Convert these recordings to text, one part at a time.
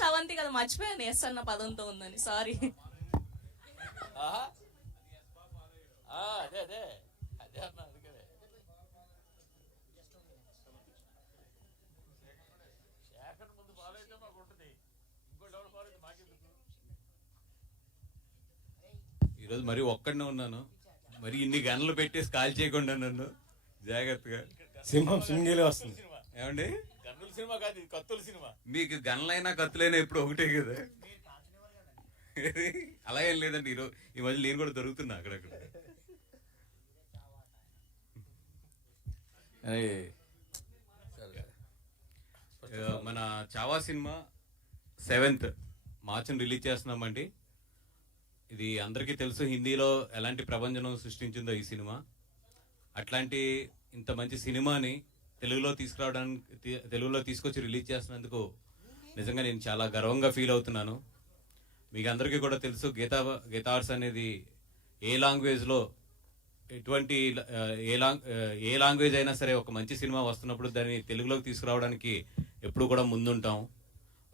శ్రవంతి కదా, మర్చిపోయాను ఎస్ అన్న పదంతో ఉందని, సారీ. అదే అదే అదే అన్న అందుకనే శేఖర్ ముందు ఫాలో అయితే మాకు ఉంటుంది, ఇంకోటి ఎవరు ఫాలో అయితే మాకెందుకు. ఈరోజు మరి ఒక్కడనే ఉన్నాను, మరి ఇన్ని గన్నులు పెట్టేసి కాల్ చేయకుండా నన్ను జాగ్రత్తగా. సింహం సింగిలే వస్తుంది. ఏమండి, గన్నుల సినిమా కాదు ఇది, కత్తుల సినిమా. మీకు గన్లైనా కత్తులైనా ఎప్పుడు ఒకటే కదా. అలా ఏం లేదండి, ఈరోజు ఈ మధ్య నేను కూడా దొరుకుతున్నా అక్కడక్కడ. మన చావా సినిమా 7th మార్చిని రిలీజ్ చేస్తున్నామండి. ఇది అందరికీ తెలుసు, హిందీలో ఎలాంటి ప్రభంజనం సృష్టించిందో ఈ సినిమా. అట్లాంటి ఇంత మంచి సినిమాని తెలుగులో తీసుకొచ్చి రిలీజ్ చేస్తున్నందుకు నిజంగా నేను చాలా గర్వంగా ఫీల్ అవుతున్నాను. మీకు అందరికీ కూడా తెలుసు, గీతా ఆర్ట్స్ అనేది ఏ లాంగ్వేజ్లో ఎటువంటి ఏ లాంగ్వేజ్ అయినా సరే ఒక మంచి సినిమా వస్తున్నప్పుడు దాన్ని తెలుగులోకి తీసుకురావడానికి ఎప్పుడు కూడా ముందుంటాం.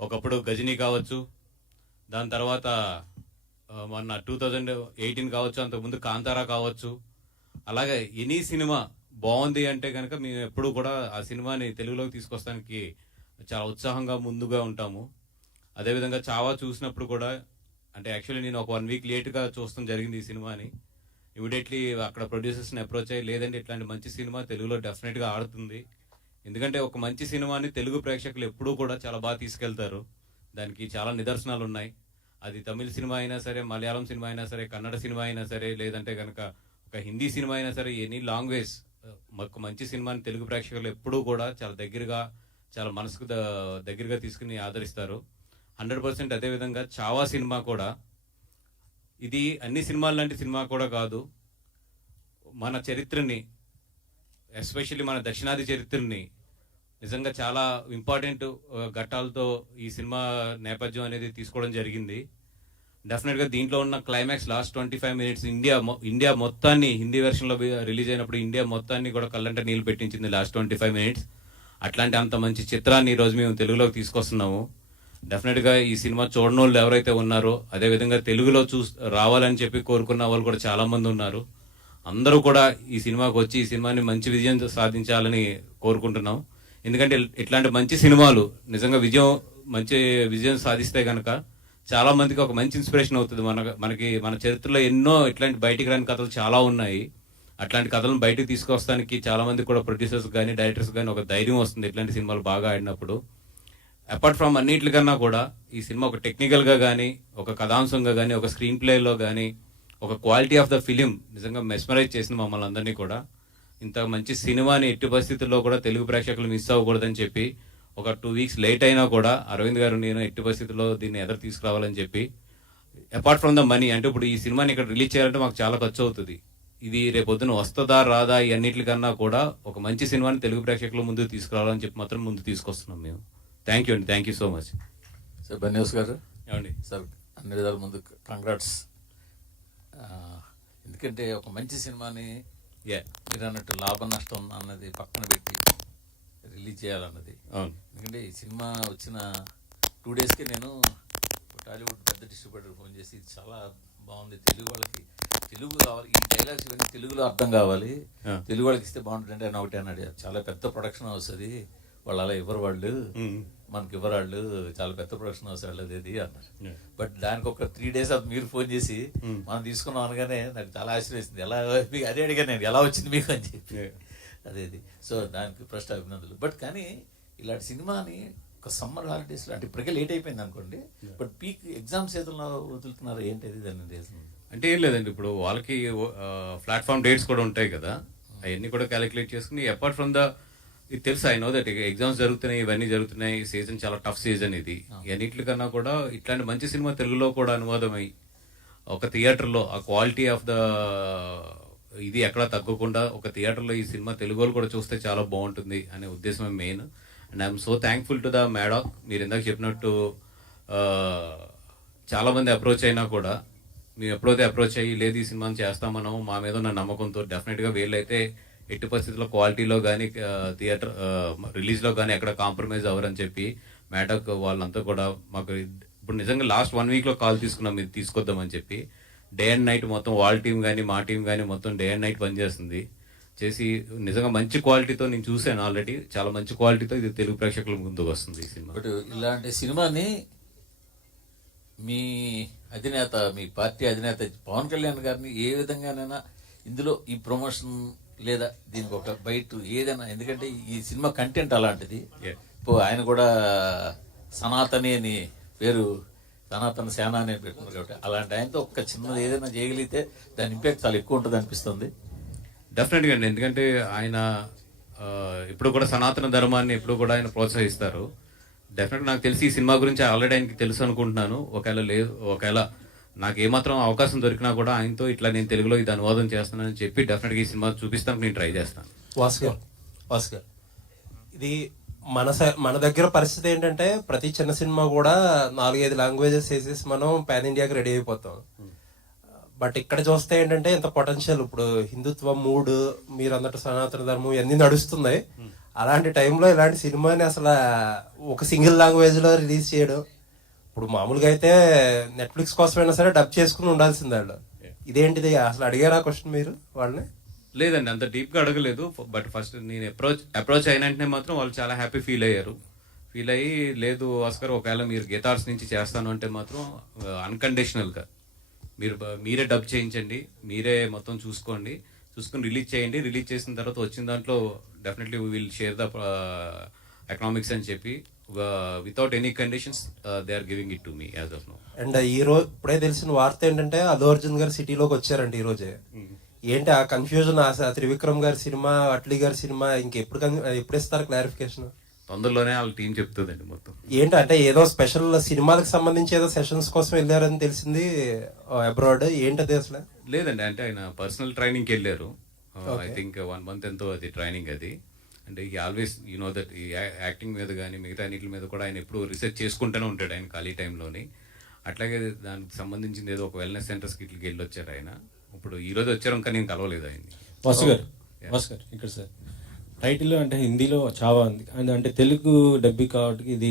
ఒకప్పుడు గజనీ కావచ్చు, దాని తర్వాత మొన్న 2018 కావచ్చు, అంతకుముందు కాంతారా కావచ్చు. అలాగే ఎనీ సినిమా బాగుంది అంటే కనుక మేము ఎప్పుడు కూడా ఆ సినిమాని తెలుగులోకి తీసుకొస్తానికి చాలా ఉత్సాహంగా ముందుగా ఉంటాము. అదేవిధంగా చావా చూసినప్పుడు కూడా, అంటే యాక్చువల్లీ నేను ఒక 1 వీక్ లేట్గా చూస్తాం జరిగింది ఈ సినిమాని. ఇమీడియట్లీ అక్కడ ప్రొడ్యూసర్స్ని అప్రోచ్ అయ్యి, లేదంటే ఇట్లాంటి మంచి సినిమా తెలుగులో డెఫినెట్గా ఆడుతుంది. ఎందుకంటే ఒక మంచి సినిమాని తెలుగు ప్రేక్షకులు ఎప్పుడూ కూడా చాలా బాగా తీసుకెళ్తారు. దానికి చాలా నిదర్శనాలు ఉన్నాయి. అది తమిళ సినిమా అయినా సరే, మలయాళం సినిమా అయినా సరే, కన్నడ సినిమా అయినా సరే, లేదంటే కనుక ఒక హిందీ సినిమా అయినా సరే, ఎనీ లాంగ్వేజ్ ఒక మంచి సినిమాని తెలుగు ప్రేక్షకులు ఎప్పుడూ కూడా చాలా దగ్గరగా, చాలా మనసుకు దగ్గరగా తీసుకుని ఆదరిస్తారు 100%. అదేవిధంగా చావా సినిమా కూడా, ఇది అన్ని సినిమాల లాంటి సినిమా కూడా కాదు. మన చరిత్రని, ఎస్పెషల్లీ మన దక్షిణాది చరిత్రని నిజంగా చాలా ఇంపార్టెంట్ ఘట్టాలతో ఈ సినిమా నేపథ్యం అనేది తీసుకోవడం జరిగింది. డెఫినెట్గా దీంట్లో ఉన్న క్లైమాక్స్ లాస్ట్ 25 minutes ఇండియా మొత్తాన్ని, హిందీ వెర్షన్లో రిలీజ్ అయినప్పుడు ఇండియా మొత్తాన్ని కూడా కళ్ళంట నీళ్ళు పెట్టించింది లాస్ట్ 25 minutes. అట్లాంటి అంత మంచి చిత్రాన్ని ఈరోజు మేము తెలుగులోకి తీసుకొస్తున్నాము. డెఫినెట్గా ఈ సినిమా చూడని వాళ్ళు ఎవరైతే ఉన్నారో, అదేవిధంగా తెలుగులో రావాలని చెప్పి కోరుకున్న వాళ్ళు కూడా చాలా మంది ఉన్నారు. అందరూ కూడా ఈ సినిమాకి వచ్చి ఈ సినిమాని మంచి విజయం సాధించాలని కోరుకుంటున్నాం. ఎందుకంటే ఇట్లాంటి మంచి సినిమాలు నిజంగా మంచి విజయం సాధిస్తే కనుక చాలా మందికి ఒక మంచి ఇన్స్పిరేషన్ అవుతుంది. మన చరిత్రలో ఎన్నో ఇట్లాంటి బయటికి రాని కథలు చాలా ఉన్నాయి. అట్లాంటి కథలను బయటకు తీసుకొస్తానికి చాలా మంది కూడా ప్రొడ్యూసర్స్ కానీ, డైరెక్టర్స్ కానీ ఒక ధైర్యం వస్తుంది ఇట్లాంటి సినిమాలు బాగా ఆడినప్పుడు. అపార్ట్ ఫ్రమ్ అన్నిటికన్నా కూడా ఈ సినిమా ఒక టెక్నికల్గా కానీ, ఒక కథాంశంగా కానీ, ఒక స్క్రీన్ ప్లేలో కానీ, ఒక క్వాలిటీ ఆఫ్ ద ఫిలిం నిజంగా మెస్మరైజ్ చేసింది మమ్మల్ని అందరినీ కూడా. ఇంత మంచి సినిమాని ఎట్టి పరిస్థితుల్లో కూడా తెలుగు ప్రేక్షకులు మిస్ అవ్వకూడదని చెప్పి ఒక 2 weeks లేట్ అయినా కూడా అరవింద్ గారు నేను ఎట్టి పరిస్థితుల్లో దీన్ని ఎదురు తీసుకురావాలని చెప్పి, అపార్ట్ ఫ్రమ్ ద మనీ, అంటే ఇప్పుడు ఈ సినిమాని ఇక్కడ రిలీజ్ చేయాలంటే మాకు చాలా ఖర్చు అవుతుంది. ఇది రేపొద్దున వస్తుందా రాదా ఈ అన్నిటికన్నా కూడా ఒక మంచి సినిమాని తెలుగు ప్రేక్షకుల ముందుకు తీసుకురావాలని చెప్పి మాత్రం ముందు తీసుకొస్తున్నాం మేము. థ్యాంక్ యూ అండి, thank you so much. Sir బన్యూస్ గారు, ఏమండి సార్ అన్ని విధాల ముందు కంగ్రాట్స్. ఎందుకంటే ఒక మంచి సినిమాని మీరు అన్నట్టు లాభం నష్టం అన్నది పక్కన పెట్టి రిలీజ్ చేయాలన్నది. ఎందుకంటే ఈ సినిమా వచ్చిన 2 daysకే నేను టాలీవుడ్ పెద్ద డిస్ట్రిబ్యూటర్ ఫోన్ చేసి, ఇది చాలా బాగుంది, తెలుగు వాళ్ళకి తెలుగు కావాలి, ఈ డైలాగ్స్ ఇవన్నీ తెలుగులో అర్థం కావాలి, తెలుగు వాళ్ళకి ఇస్తే బాగుంటుంది అంటే ఆయన ఒకటి అన్నాడు, చాలా పెద్ద ప్రొడక్షన్ వస్తుంది, వాళ్ళు అలా ఇవ్వరు, వాళ్ళు మనకి ఇవ్వరు, వాళ్ళు చాలా పెద్ద ప్రొడక్షన్ అవసరం అది అన్నారు. బట్ దానికి ఒక 3 days మీరు ఫోన్ చేసి మనం తీసుకున్నాం అనగానే నాకు చాలా ఆశ్చర్యేసింది. ఎలా మీకు అదే అడిగాను నేను, ఎలా వచ్చింది మీకు అని చెప్పి. అదేది సో దానికి ఫస్ట్ అభినందనలు. బట్ కానీ ఇలాంటి సినిమాని ఒక సమ్మర్ హాలిడేస్లో, అంటే ఇప్పటికే లేట్ అయిపోయింది అనుకోండి, బట్ పీక్ ఎగ్జామ్స్ చేతుల్లో వదులుతున్నారు, ఏంటి దాని రీజన్? అంటే ఏం లేదండి, ఇప్పుడు వాళ్ళకి ప్లాట్ఫామ్ డేట్స్ కూడా ఉంటాయి కదా, అవన్నీ కూడా క్యాలిక్యులేట్ చేసుకుని అపార్ట్ ఫ్రమ్ ఇది తెలుసు, ఐ నో దట్ ఎగ్జామ్స్ జరుగుతున్నాయి, ఇవన్నీ జరుగుతున్నాయి, సీజన్ చాలా టఫ్ సీజన్ ఇది. అన్నిటికన్నా కూడా ఇట్లాంటి మంచి సినిమా తెలుగులో కూడా అనువాదమై ఒక థియేటర్లో ఆ క్వాలిటీ ఆఫ్ ద ఇది ఎక్కడ తగ్గకుండా ఒక థియేటర్లో ఈ సినిమా తెలుగు వాళ్ళు కూడా చూస్తే చాలా బాగుంటుంది అనే ఉద్దేశమే main. And I'm so thankful to the Maddock. మీరు ఇందాక చెప్పినట్టు చాలామంది అప్రోచ్ అయినా కూడా మేము ఎప్పుడైతే అప్రోచ్ అయ్యి లేదు ఈ సినిమాని చేస్తామన్నామో మా మీద ఉన్న నమ్మకంతో డెఫినెట్గా వీళ్ళైతే ఎట్టి పరిస్థితుల్లో క్వాలిటీలో కానీ థియేటర్ రిలీజ్లో కానీ ఎక్కడ కాంప్రమైజ్ అవ్వరని చెప్పి మ్యాటక్ వాళ్ళంతా కూడా మాకు ఇప్పుడు నిజంగా లాస్ట్ 1 వీక్లో కాల్ తీసుకున్నాం మీరు తీసుకొద్దామని చెప్పి. డే అండ్ నైట్ మొత్తం వాళ్ళ టీం కానీ మా టీం కానీ మొత్తం డే అండ్ నైట్ పనిచేస్తుంది. చేసి నిజంగా మంచి క్వాలిటీతో నేను చూశాను ఆల్రెడీ, చాలా మంచి క్వాలిటీతో ఇది తెలుగు ప్రేక్షకుల ముందుకు వస్తుంది ఈ సినిమా. బట్ ఇలాంటి సినిమాని మీ అధినేత, మీ పార్టీ అధినేత పవన్ కళ్యాణ్ గారిని ఏ విధంగానైనా ఇందులో ఈ ప్రమోషన్ లేదా దీనికి ఒక బయట ఏదైనా, ఎందుకంటే ఈ సినిమా కంటెంట్ అలాంటిది. ఇప్పుడు ఆయన కూడా సనాతని అని పేరు, సనాతన సేన అని పెట్టుకున్నారు కాబట్టి అలాంటి ఆయనతో ఒక చిన్నది ఏదైనా చేయగలిగితే దాని ఇంపాక్ట్ చాలా ఎక్కువ ఉంటుంది అనిపిస్తుంది. డెఫినెట్గా అండి, ఎందుకంటే ఆయన ఇప్పుడు కూడా సనాతన ధర్మాన్ని ఎప్పుడు కూడా ఆయన ప్రోత్సహిస్తారు. డెఫినెట్గా నాకు తెలిసి ఈ సినిమా గురించి ఆల్రెడీ ఆయనకి తెలుసు అనుకుంటున్నాను. ఒకవేళ నాకు ఏమాత్రం అవకాశం దొరికినా కూడా ఆయనతో ఇట్లా నేను తెలుగులో ఇది అనువాదం చేస్తానని చెప్పి డెఫినెట్గా ఈ సినిమా చూపిస్తానికి నేను ట్రై చేస్తాను. వాస్కర్ ఇది మన దగ్గర పరిస్థితి ఏంటంటే ప్రతి చిన్న సినిమా కూడా 4-5 లాంగ్వేజెస్ వేసేసి మనం పాన్ ఇండియాకి రెడీ అయిపోతాం. బట్ ఇక్కడ చూస్తే ఏంటంటే ఇంత పొటెన్షియల్, ఇప్పుడు హిందుత్వ మూడ్, మీరు అన్నట్టు సనాతన ధర్మం ఇవన్నీ నడుస్తున్నాయి. అలాంటి టైంలో ఇలాంటి సినిమాని అసలు ఒక సింగిల్ లాంగ్వేజ్ లో రిలీజ్ చేయడం, ఇప్పుడు మామూలుగా అయితే నెట్ఫ్లిక్స్ కోసమైనా సరే డబ్ చేసుకుని ఉండాల్సింది వాళ్ళు. ఇదేంటిది అసలు అడిగారా క్వశ్చన్ మీరు వాళ్ళని? లేదండి, అంత డీప్గా అడగలేదు. బట్ ఫస్ట్ నేను అప్రోచ్ అయిన వెంటనే మాత్రం వాళ్ళు చాలా హ్యాపీ ఫీల్ అయ్యారు. ఫీల్ అయ్యి లేదు ఆస్కర్ ఒకవేళ మీరు గీతార్స్ నుంచి చేస్తాను అంటే మాత్రం అన్కండిషనల్గా మీరే డబ్ చేయించండి, మీరే మొత్తం చూసుకొని రిలీజ్ చేయండి. రిలీజ్ చేసిన తర్వాత వచ్చిన దాంట్లో definitely will share the economics అని చెప్పి without any conditions they are giving it to me as of now. And ఈ రోజు ఇప్పుడే తెలిసిన వార్త ఏంటంటే అల్లు అర్జున్ గారు సిటీలోకి వచ్చారండి ఈ రోజే. ఏంటి ఆ కన్ఫ్యూజన్? ఆ త్రివిక్రమ్ గారి సినిమా, అట్లీ గారి సినిమా ఎప్పుడు ఇస్తారు క్లారిఫికేషన్? తొందరలోనే వాళ్ళ టీం చెప్తుందండి మొత్తం. ఏంటి అంటే ఏదో స్పెషల్ సినిమాలకు సంబంధించి ఏదో సెషన్స్ కోసం వెళ్ళారని తెలిసింది అబ్రాడ్. ఏంటది అసలు? లేదండి, అంటే ఆయన పర్సనల్ ట్రైనింగ్కి వెళ్ళారు. ఐ థింక్ 1 month ఎంతో అది ట్రైనింగ్ అది. అంటే ఈ ఆల్వేస్ యూ నో దట్ ఈ యాక్టింగ్ మీద కానీ మిగతా అన్నిటి మీద కూడా ఆయన ఎప్పుడు రీసెర్చ్ చేసుకుంటూనే ఉంటాడు ఆయన ఖాళీ టైంలోని. అట్లాగే దానికి సంబంధించింది ఏదో ఒక వెల్నెస్ సెంటర్స్కి ఇట్లకి వెళ్ళి వచ్చారు ఆయన. ఇప్పుడు ఈ రోజు వచ్చారు, ఇంకా నేను కలవలేదు ఆయన్ని. భాస్కర్ ఇక్కడ సార్ టైటిల్ అంటే హిందీలో చావా ఉంది, అంటే తెలుగు డబ్బింగ్ కాబట్టి ఇది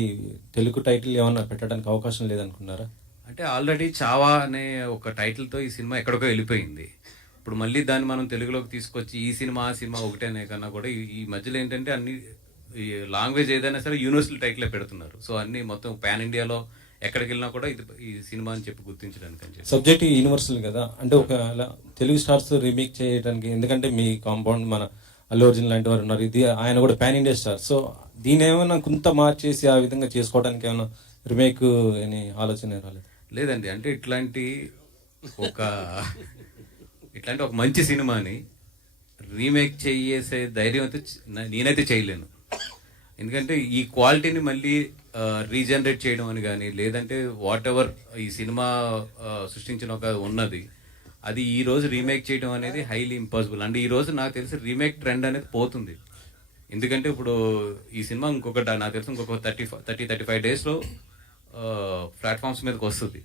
తెలుగు టైటిల్ ఏమన్నా పెట్టడానికి అవకాశం లేదనుకున్నారా? అంటే ఆల్రెడీ చావా అనే ఒక టైటిల్తో ఈ సినిమా ఎక్కడికో వెళ్ళిపోయింది. ఇప్పుడు మళ్ళీ దాన్ని మనం తెలుగులోకి తీసుకొచ్చి ఈ సినిమా ఆ సినిమా ఒకటే అనే కన్నా కూడా ఈ మధ్యలో ఏంటంటే అన్ని ఈ లాంగ్వేజ్ ఏదైనా సరే యూనివర్సల్ టైటిలే పెడుతున్నారు. సో అన్ని మొత్తం పాన్ ఇండియాలో ఎక్కడికి వెళ్ళినా కూడా ఇది ఈ సినిమా అని చెప్పి గుర్తించడానికి అని చెప్పి. సబ్జెక్ట్ యూనివర్సల్ కదా, అంటే ఒక తెలుగు స్టార్స్ రీమేక్ చేయడానికి, ఎందుకంటే మీ కాంపౌండ్ మన అల్లు అర్జున్ లాంటి వారు ఉన్నారు, ఇది ఆయన కూడా పాన్ ఇండియా స్టార్. సో దీని ఏమైనా కొంత మార్చేసి ఆ విధంగా చేసుకోవడానికి ఏమైనా రిమేక్ అని ఆలోచన రాలేదు? లేదండి, అంటే ఇట్లాంటి ఒక మంచి సినిమాని రీమేక్ చేసే ధైర్యం అయితే నేనైతే చేయలేను. ఎందుకంటే ఈ క్వాలిటీని మళ్ళీ రీజనరేట్ చేయడం అని కానీ, లేదంటే వాట్ ఎవర్ ఈ సినిమా సృష్టించిన ఒక ఉన్నది అది ఈ రోజు రీమేక్ చేయడం అనేది హైలీ ఇంపాసిబుల్. అంటే ఈ రోజు నాకు తెలిసి రీమేక్ ట్రెండ్ అనేది పోతుంది. ఎందుకంటే ఇప్పుడు ఈ సినిమా నాకు తెలిసి ఇంకొక 30-35 డేస్లో ప్లాట్ఫామ్స్ మీదకి వస్తుంది.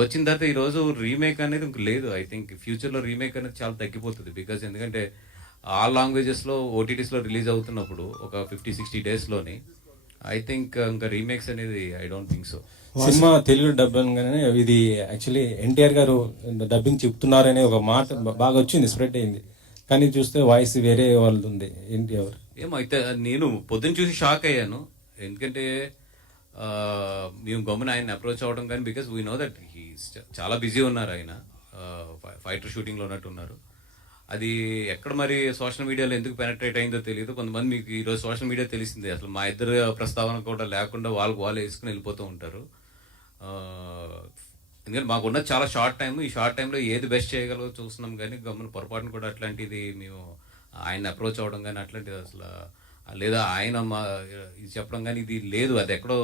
వచ్చిన తర్వాత ఈరోజు రీమేక్ అనేది ఇంక లేదు. ఐ థింక్ ఫ్యూచర్లో రీమేక్ అనేది చాలా తగ్గిపోతుంది. బికాజ్ ఎందుకంటే ఆల్ లాంగ్వేజెస్లో ఓటీటీస్లో రిలీజ్ అవుతున్నప్పుడు ఒక 50-60 డేస్లోని ఐ థింక్ ఇంకా రీమేక్స్ అనేది I don't think so. Cinema Telugu dub అనగానే ఇది యాక్చువల్లీ ఎన్టీఆర్ గారు డబ్బింగ్ చెప్తున్నారనే ఒక మాట బాగా వచ్చింది, స్ప్రెడ్ అయింది. కానీ చూస్తే వాయిస్ వేరే వాళ్ళది ఉంది. ఏంటి ఎవరు ఏమో అయితే నేను పొద్దున్న చూసి షాక్ అయ్యాను. ఎందుకంటే మేము గమ్మున ఆయన అప్రోచ్ అవ్వడం కానీ, బికాస్ వీ నో దట్ చాలా బిజీ ఉన్నారు ఆయన, ఫైటర్ షూటింగ్లో ఉన్నట్టు ఉన్నారు. అది ఎక్కడ మరి సోషల్ మీడియాలో ఎందుకు పెనట్రేట్ అయిందో తెలియదు. కొంతమంది మీకు ఈరోజు సోషల్ మీడియా తెలిసింది, అసలు మా ఇద్దరు ప్రస్తావన కూడా లేకుండా వాళ్ళు వేసుకుని వెళ్ళిపోతూ ఉంటారు. ఎందుకంటే మాకున్న చాలా షార్ట్ టైం, ఈ షార్ట్ టైంలో ఏది బెస్ట్ చేయగలరో చూస్తున్నాం. కానీ గమ్మున పొరపాటును కూడా అట్లాంటిది మేము ఆయన అప్రోచ్ అవ్వడం కానీ అట్లాంటిది అసలు లేదా ఆయన ఇది చెప్పడం కానీ ఇది లేదు. అది ఎక్కడో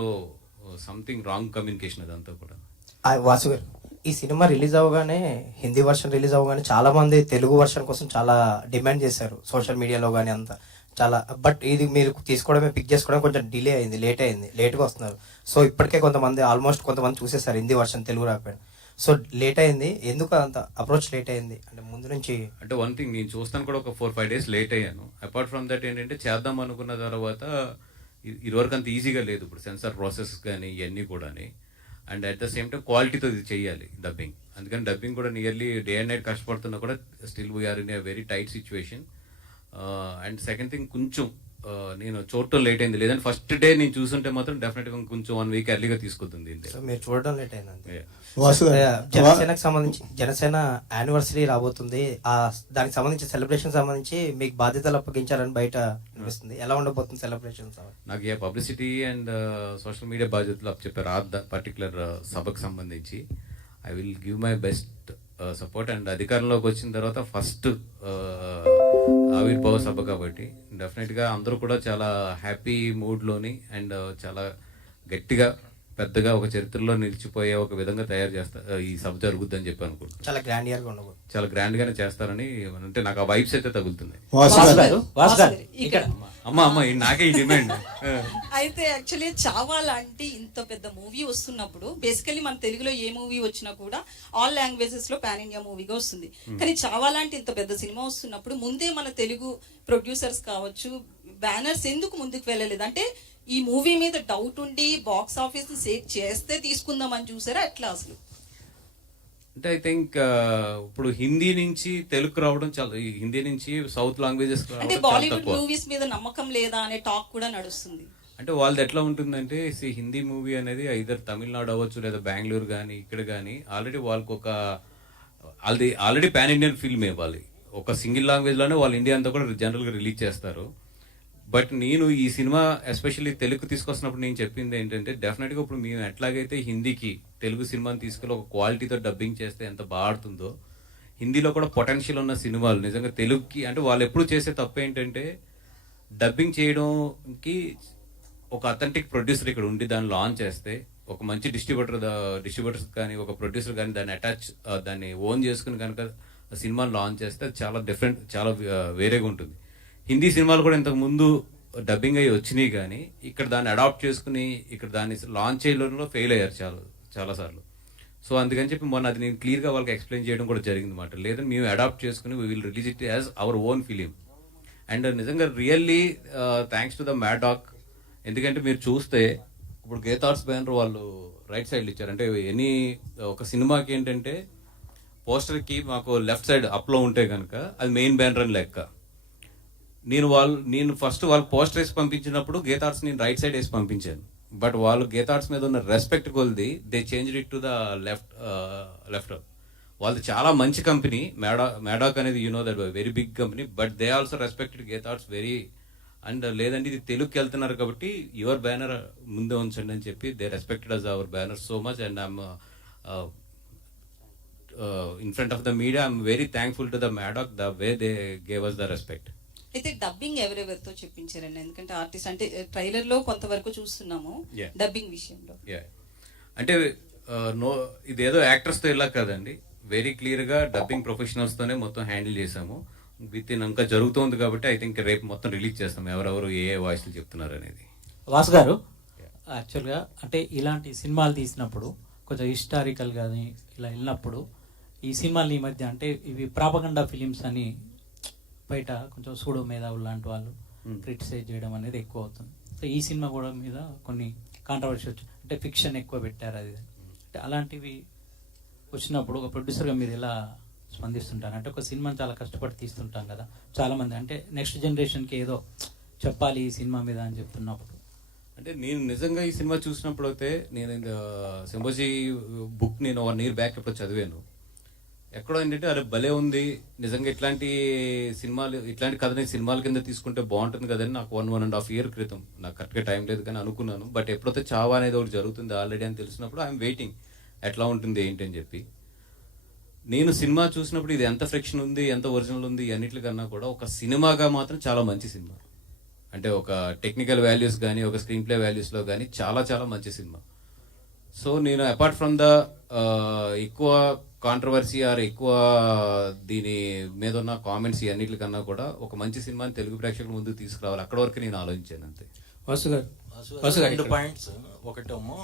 సంథింగ్ రాంగ్ కమ్యూనికేషన్ అదంతా కూడా. వాసు గారు, ఈ సినిమా రిలీజ్ అవ్వగానే, హిందీ వర్షన్ రిలీజ్ అవ్వగానే చాలా మంది తెలుగు వర్షన్ కోసం చాలా డిమాండ్ చేశారు సోషల్ మీడియాలో కానీ అంతా చాలా. బట్ ఇది మీరు తీసుకోవడమే, పిక్ చేసుకోవడం కొంచెం డిలే అయింది, లేట్గా వస్తున్నారు. సో ఇప్పటికే కొంతమంది చూసేసారు హిందీ వర్షన్, తెలుగు రాకపోయాడు. సో లేట్ అయింది. ఎందుకు అంత అప్రోచ్ లేట్ అయింది అంటే ముందు నుంచి? అంటే వన్ థింగ్, నేను చూస్తాను కూడా ఒక 4-5 డేస్ లేట్ అయ్యాను. అపార్ట్ ఫ్రమ్ దట్ ఏంటంటే చేద్దాం అనుకున్న తర్వాత ఇదివరకు అంత ఈజీగా లేదు ఇప్పుడు సెన్సార్ ప్రాసెస్ కానీ ఇవన్నీ కూడా. And at the same time క్వాలిటీతో ఇది చేయాలి డబ్బింగ్. అందుకని డబ్బింగ్ కూడా నియర్లీ డే అండ్ నైట్ కష్టపడుతున్నా కూడా still we're in a very tight situation. And second thing కొంచెం నేను చూడటం లేట్ అయింది, లేదంటే ఫస్ట్ డే నేను చూస్తుంటే మాత్రం డెఫినెట్గా కొంచెం 1 వీక్ ఎర్లీగా తీసుకొస్తుంది. సో మీరు చూడడం లేట్ అయిందండి. వాసు గారు, జనసేనకు సంబంధించి జనసేన యానివర్సరీ రాబోతుంది, దానికి సంబంధించి సెలబ్రేషన్ సంబంధించి మీకు బాధ్యతలు అప్పగించారని బయట అనిపిస్తుంది. ఎలా ఉండబోతుంది సెలబ్రేషన్? నాకు ఏ పబ్లిసిటీ అండ్ సోషల్ మీడియా బాధ్యతలు చెప్పారు ఆ పర్టికులర్ సభకు సంబంధించి. I will give my best support. And అధికారంలోకి వచ్చిన తర్వాత ఫస్ట్ ఆవిర్భావ సభ కాబట్టి డెఫినెట్గా అందరూ కూడా చాలా హ్యాపీ మూడ్లోని అండ్ చాలా గట్టిగా పెద్దగా ఒక చరిత్రలో నిలిచిపోయే ఒక విధంగా తయారు చేస్తా ఈ సభ జరుగుద్దని చెప్పి అనుకుంటున్నాను. చాలా గ్రాండ్ ఇయర్ గా ఉండబోతుంది. చాలా గ్రాండ్ గానే చేస్తారని అంటే నాకు ఆ వైబ్స్ అయితే తగులుతున్నాయి. అమ్మ నాకే ఈ డిమాండ్. అయితే యాక్చువల్లీ చావా లాంటి ఇంత పెద్ద మూవీ వస్తున్నప్పుడు బేసికలీ మన తెలుగులో ఏ మూవీ వచ్చినా కూడా ఆల్ లాంగ్వేజెస్ లో పాన్ ఇండియా మూవీగా వస్తుంది. కానీ చావా లాంటి ఇంత పెద్ద సినిమా వస్తున్నప్పుడు ముందే మన తెలుగు ప్రొడ్యూసర్స్ కావచ్చు, బ్యానర్స్ ఎందుకు ముందుకు వెళ్ళలేదు? అంటే ఈ మూవీ మీద డౌట్ ఉండి బాక్స్ ఆఫీస్ సేవ్ చేస్తే తీసుకుందామని చూసారా ఎట్లా అసలు? అంటే ఐ థింక్ ఇప్పుడు హిందీ నుంచి తెలుగు రావడం చాలా, హిందీ నుంచి సౌత్ లాంగ్వేజెస్ అంటే బాలీవుడ్ మూవీస్ మీద నమ్మకం లేదా అనే టాక్ కూడా నడుస్తుంది. అంటే వాళ్ళది ఎట్లా ఉంటుందంటే హిందీ మూవీ అనేది ఐదర్ తమిళనాడు అవ్వచ్చు లేదా బెంగళూరు కానీ ఇక్కడ కానీ ఆల్రెడీ వాళ్ళకి ఒక ఆల్రెడీ పాన్ ఇండియన్ ఫిల్మ్ ఇవ్వాలి. ఒక సింగిల్ లాంగ్వేజ్ లోనే వాళ్ళు ఇండియా అంతా కూడా జనరల్ గా రిలీజ్ చేస్తారు. బట్ నేను ఈ సినిమా ఎస్పెషల్లీ తెలుగు తీసుకొస్తున్నప్పుడు నేను చెప్పింది ఏంటంటే డెఫినెట్గా ఇప్పుడు మేము ఎట్లాగైతే హిందీకి తెలుగు సినిమాని తీసుకెళ్ళి ఒక క్వాలిటీతో డబ్బింగ్ చేస్తే ఎంత బాగుంటుందో, హిందీలో కూడా పొటెన్షియల్ ఉన్న సినిమాలు నిజంగా తెలుగుకి అంటే వాళ్ళు ఎప్పుడు చేసే తప్పు ఏంటంటే డబ్బింగ్ చేయడంకి ఒక అథెంటిక్ ప్రొడ్యూసర్ ఇక్కడ ఉండి దాన్ని లాంచ్ చేస్తే ఒక మంచి డిస్ట్రిబ్యూటర్స్ కానీ ఒక ప్రొడ్యూసర్ కానీ దాన్ని ఓన్ చేసుకుని కనుక సినిమాని లాంచ్ చేస్తే అది చాలా డిఫరెంట్, చాలా వేరేగా ఉంటుంది. హిందీ సినిమాలు కూడా ఇంతకు ముందు డబ్బింగ్ అయ్యి వచ్చినాయి కానీ ఇక్కడ దాన్ని అడాప్ట్ చేసుకుని ఇక్కడ దాన్ని లాంచ్ చేయడంలో ఫెయిల్ అయ్యారు చాలాసార్లు. సో అందుకని చెప్పి మొన్న అది నేను క్లియర్గా వాళ్ళకి ఎక్స్ప్లెయిన్ చేయడం కూడా జరిగింది అన్నమాట. లేదని మేము అడాప్ట్ చేసుకుని we will release it as our own film. And నిజంగా really thanks to the Maddock. ఎందుకంటే మీరు చూస్తే ఇప్పుడు గీతార్స్ బ్యానర్ వాళ్ళు రైట్ సైడ్లో ఇచ్చారు. అంటే ఒక సినిమాకి ఏంటంటే పోస్టర్కి మాకు లెఫ్ట్ సైడ్ అప్లో ఉంటే కనుక అది మెయిన్ బ్యానర్ అని లెక్క. నేను ఫస్ట్ వాళ్ళు పోస్టర్ వేసి పంపించినప్పుడు గీతార్ట్స్ నేను రైట్ సైడ్ వేసి పంపించాను. బట్ వాళ్ళు గీతార్ట్స్ మీద ఉన్న రెస్పెక్ట్ కొలిది they change it to the left. వాళ్ళది చాలా మంచి కంపెనీ మ్యాడాక్ అనేది, you know that very big company. But they also respected Geetha Arts very. And లేదంటే ఇది తెలుగుకి వెళ్తున్నారు కాబట్టి యువర్ బ్యానర్ ముందే ఉంచండి అని చెప్పి they respected us our banner so much. And I'm in front of the media, I'm very thankful to the Maddock the way they gave us the respect. అయితే డబ్బింగ్ ఎవరెవరితో చెప్పించారండి? ఎందుకంటే ఆర్టిస్ట్ అంటే trailer లో కొంతవరకు చూస్తున్నాము డబ్బింగ్ విషయంలో. అంటే ఇదేదో యాక్టర్స్ తో ఇలా కదండి, వెరీ క్లియర్ గా డబ్బింగ్ ప్రొఫెషనల్స్ తోనే మొత్తం హ్యాండిల్ చేసాము. విత్ ఇన్ ఇంకా జరుగుతుంది కాబట్టి ఐ థింక్ రేపు మొత్తం రిలీజ్ చేస్తాం ఎవరెవరు ఏ వాయిస్లు చెప్తున్నారు అనేది. వాసు గారు, యాక్చువల్గా అంటే ఇలాంటి సినిమాలు తీసినప్పుడు కొంచెం హిస్టారికల్ కానీ ఇలా వెళ్ళినప్పుడు ఈ సినిమాలు ఈ మధ్య అంటే ఇవి ప్రాపగండా ఫిలిమ్స్ అని బయట కొంచెం సూడో మేధావులు లాంటి వాళ్ళు క్రిటిసైజ్ చేయడం అనేది ఎక్కువ అవుతుంది. సో ఈ సినిమా కూడా మీద కొన్ని కాంట్రవర్సీ వచ్చి అంటే ఫిక్షన్ ఎక్కువ పెట్టారు అది. అంటే అలాంటివి వచ్చినప్పుడు ఒక ప్రొడ్యూసర్గా మీరు ఎలా స్పందిస్తుంటారు? అంటే ఒక సినిమాని చాలా కష్టపడి తీస్తుంటాం కదా చాలామంది, అంటే నెక్స్ట్ జనరేషన్కి ఏదో చెప్పాలి ఈ సినిమా మీద అని చెప్తున్నప్పుడు. అంటే నేను నిజంగా ఈ సినిమా చూసినప్పుడు అయితే నేను సింబోజీ బుక్ నేను 1 year బ్యాక్ ఎప్పుడు చదివాను. ఎక్కడో ఏంటంటే అరే భలే ఉంది నిజంగా, ఇట్లాంటి కథని సినిమాల కింద తీసుకుంటే బాగుంటుంది కదని నాకు 1.5 year క్రితం, నాకు కరెక్ట్గా టైం లేదు కానీ అనుకున్నాను. బట్ ఎప్పుడైతే చావా అనేది ఒకటి జరుగుతుంది ఆల్రెడీ అని తెలిసినప్పుడు ఐఎమ్ వెయిటింగ్ ఎట్లా ఉంటుంది ఏంటి అని చెప్పి. నేను సినిమా చూసినప్పుడు ఇది ఎంత ఫ్రిక్షన్ ఉంది, ఎంత ఒరిజినల్ ఉంది అన్నిటికన్నా కూడా ఒక సినిమాగా మాత్రం చాలా మంచి సినిమా. అంటే ఒక టెక్నికల్ వాల్యూస్ కానీ ఒక స్క్రీన్ ప్లే వాల్యూస్లో కానీ చాలా చాలా మంచి సినిమా. సో నేను అపార్ట్ ఫ్రమ్ ద ఎక్కువ కాంట్రవర్సీ ఆర్ ఎక్కువ దీని మీద ఉన్న కామెంట్స్ అన్నిటికన్నా కూడా ఒక మంచి సినిమాని తెలుగు ప్రేక్షకుల ముందుకు తీసుకురావాలి, అక్కడ వరకు నేను ఆలోచించాను అంతే. వాసు గారు 2 points. ఒకటేమో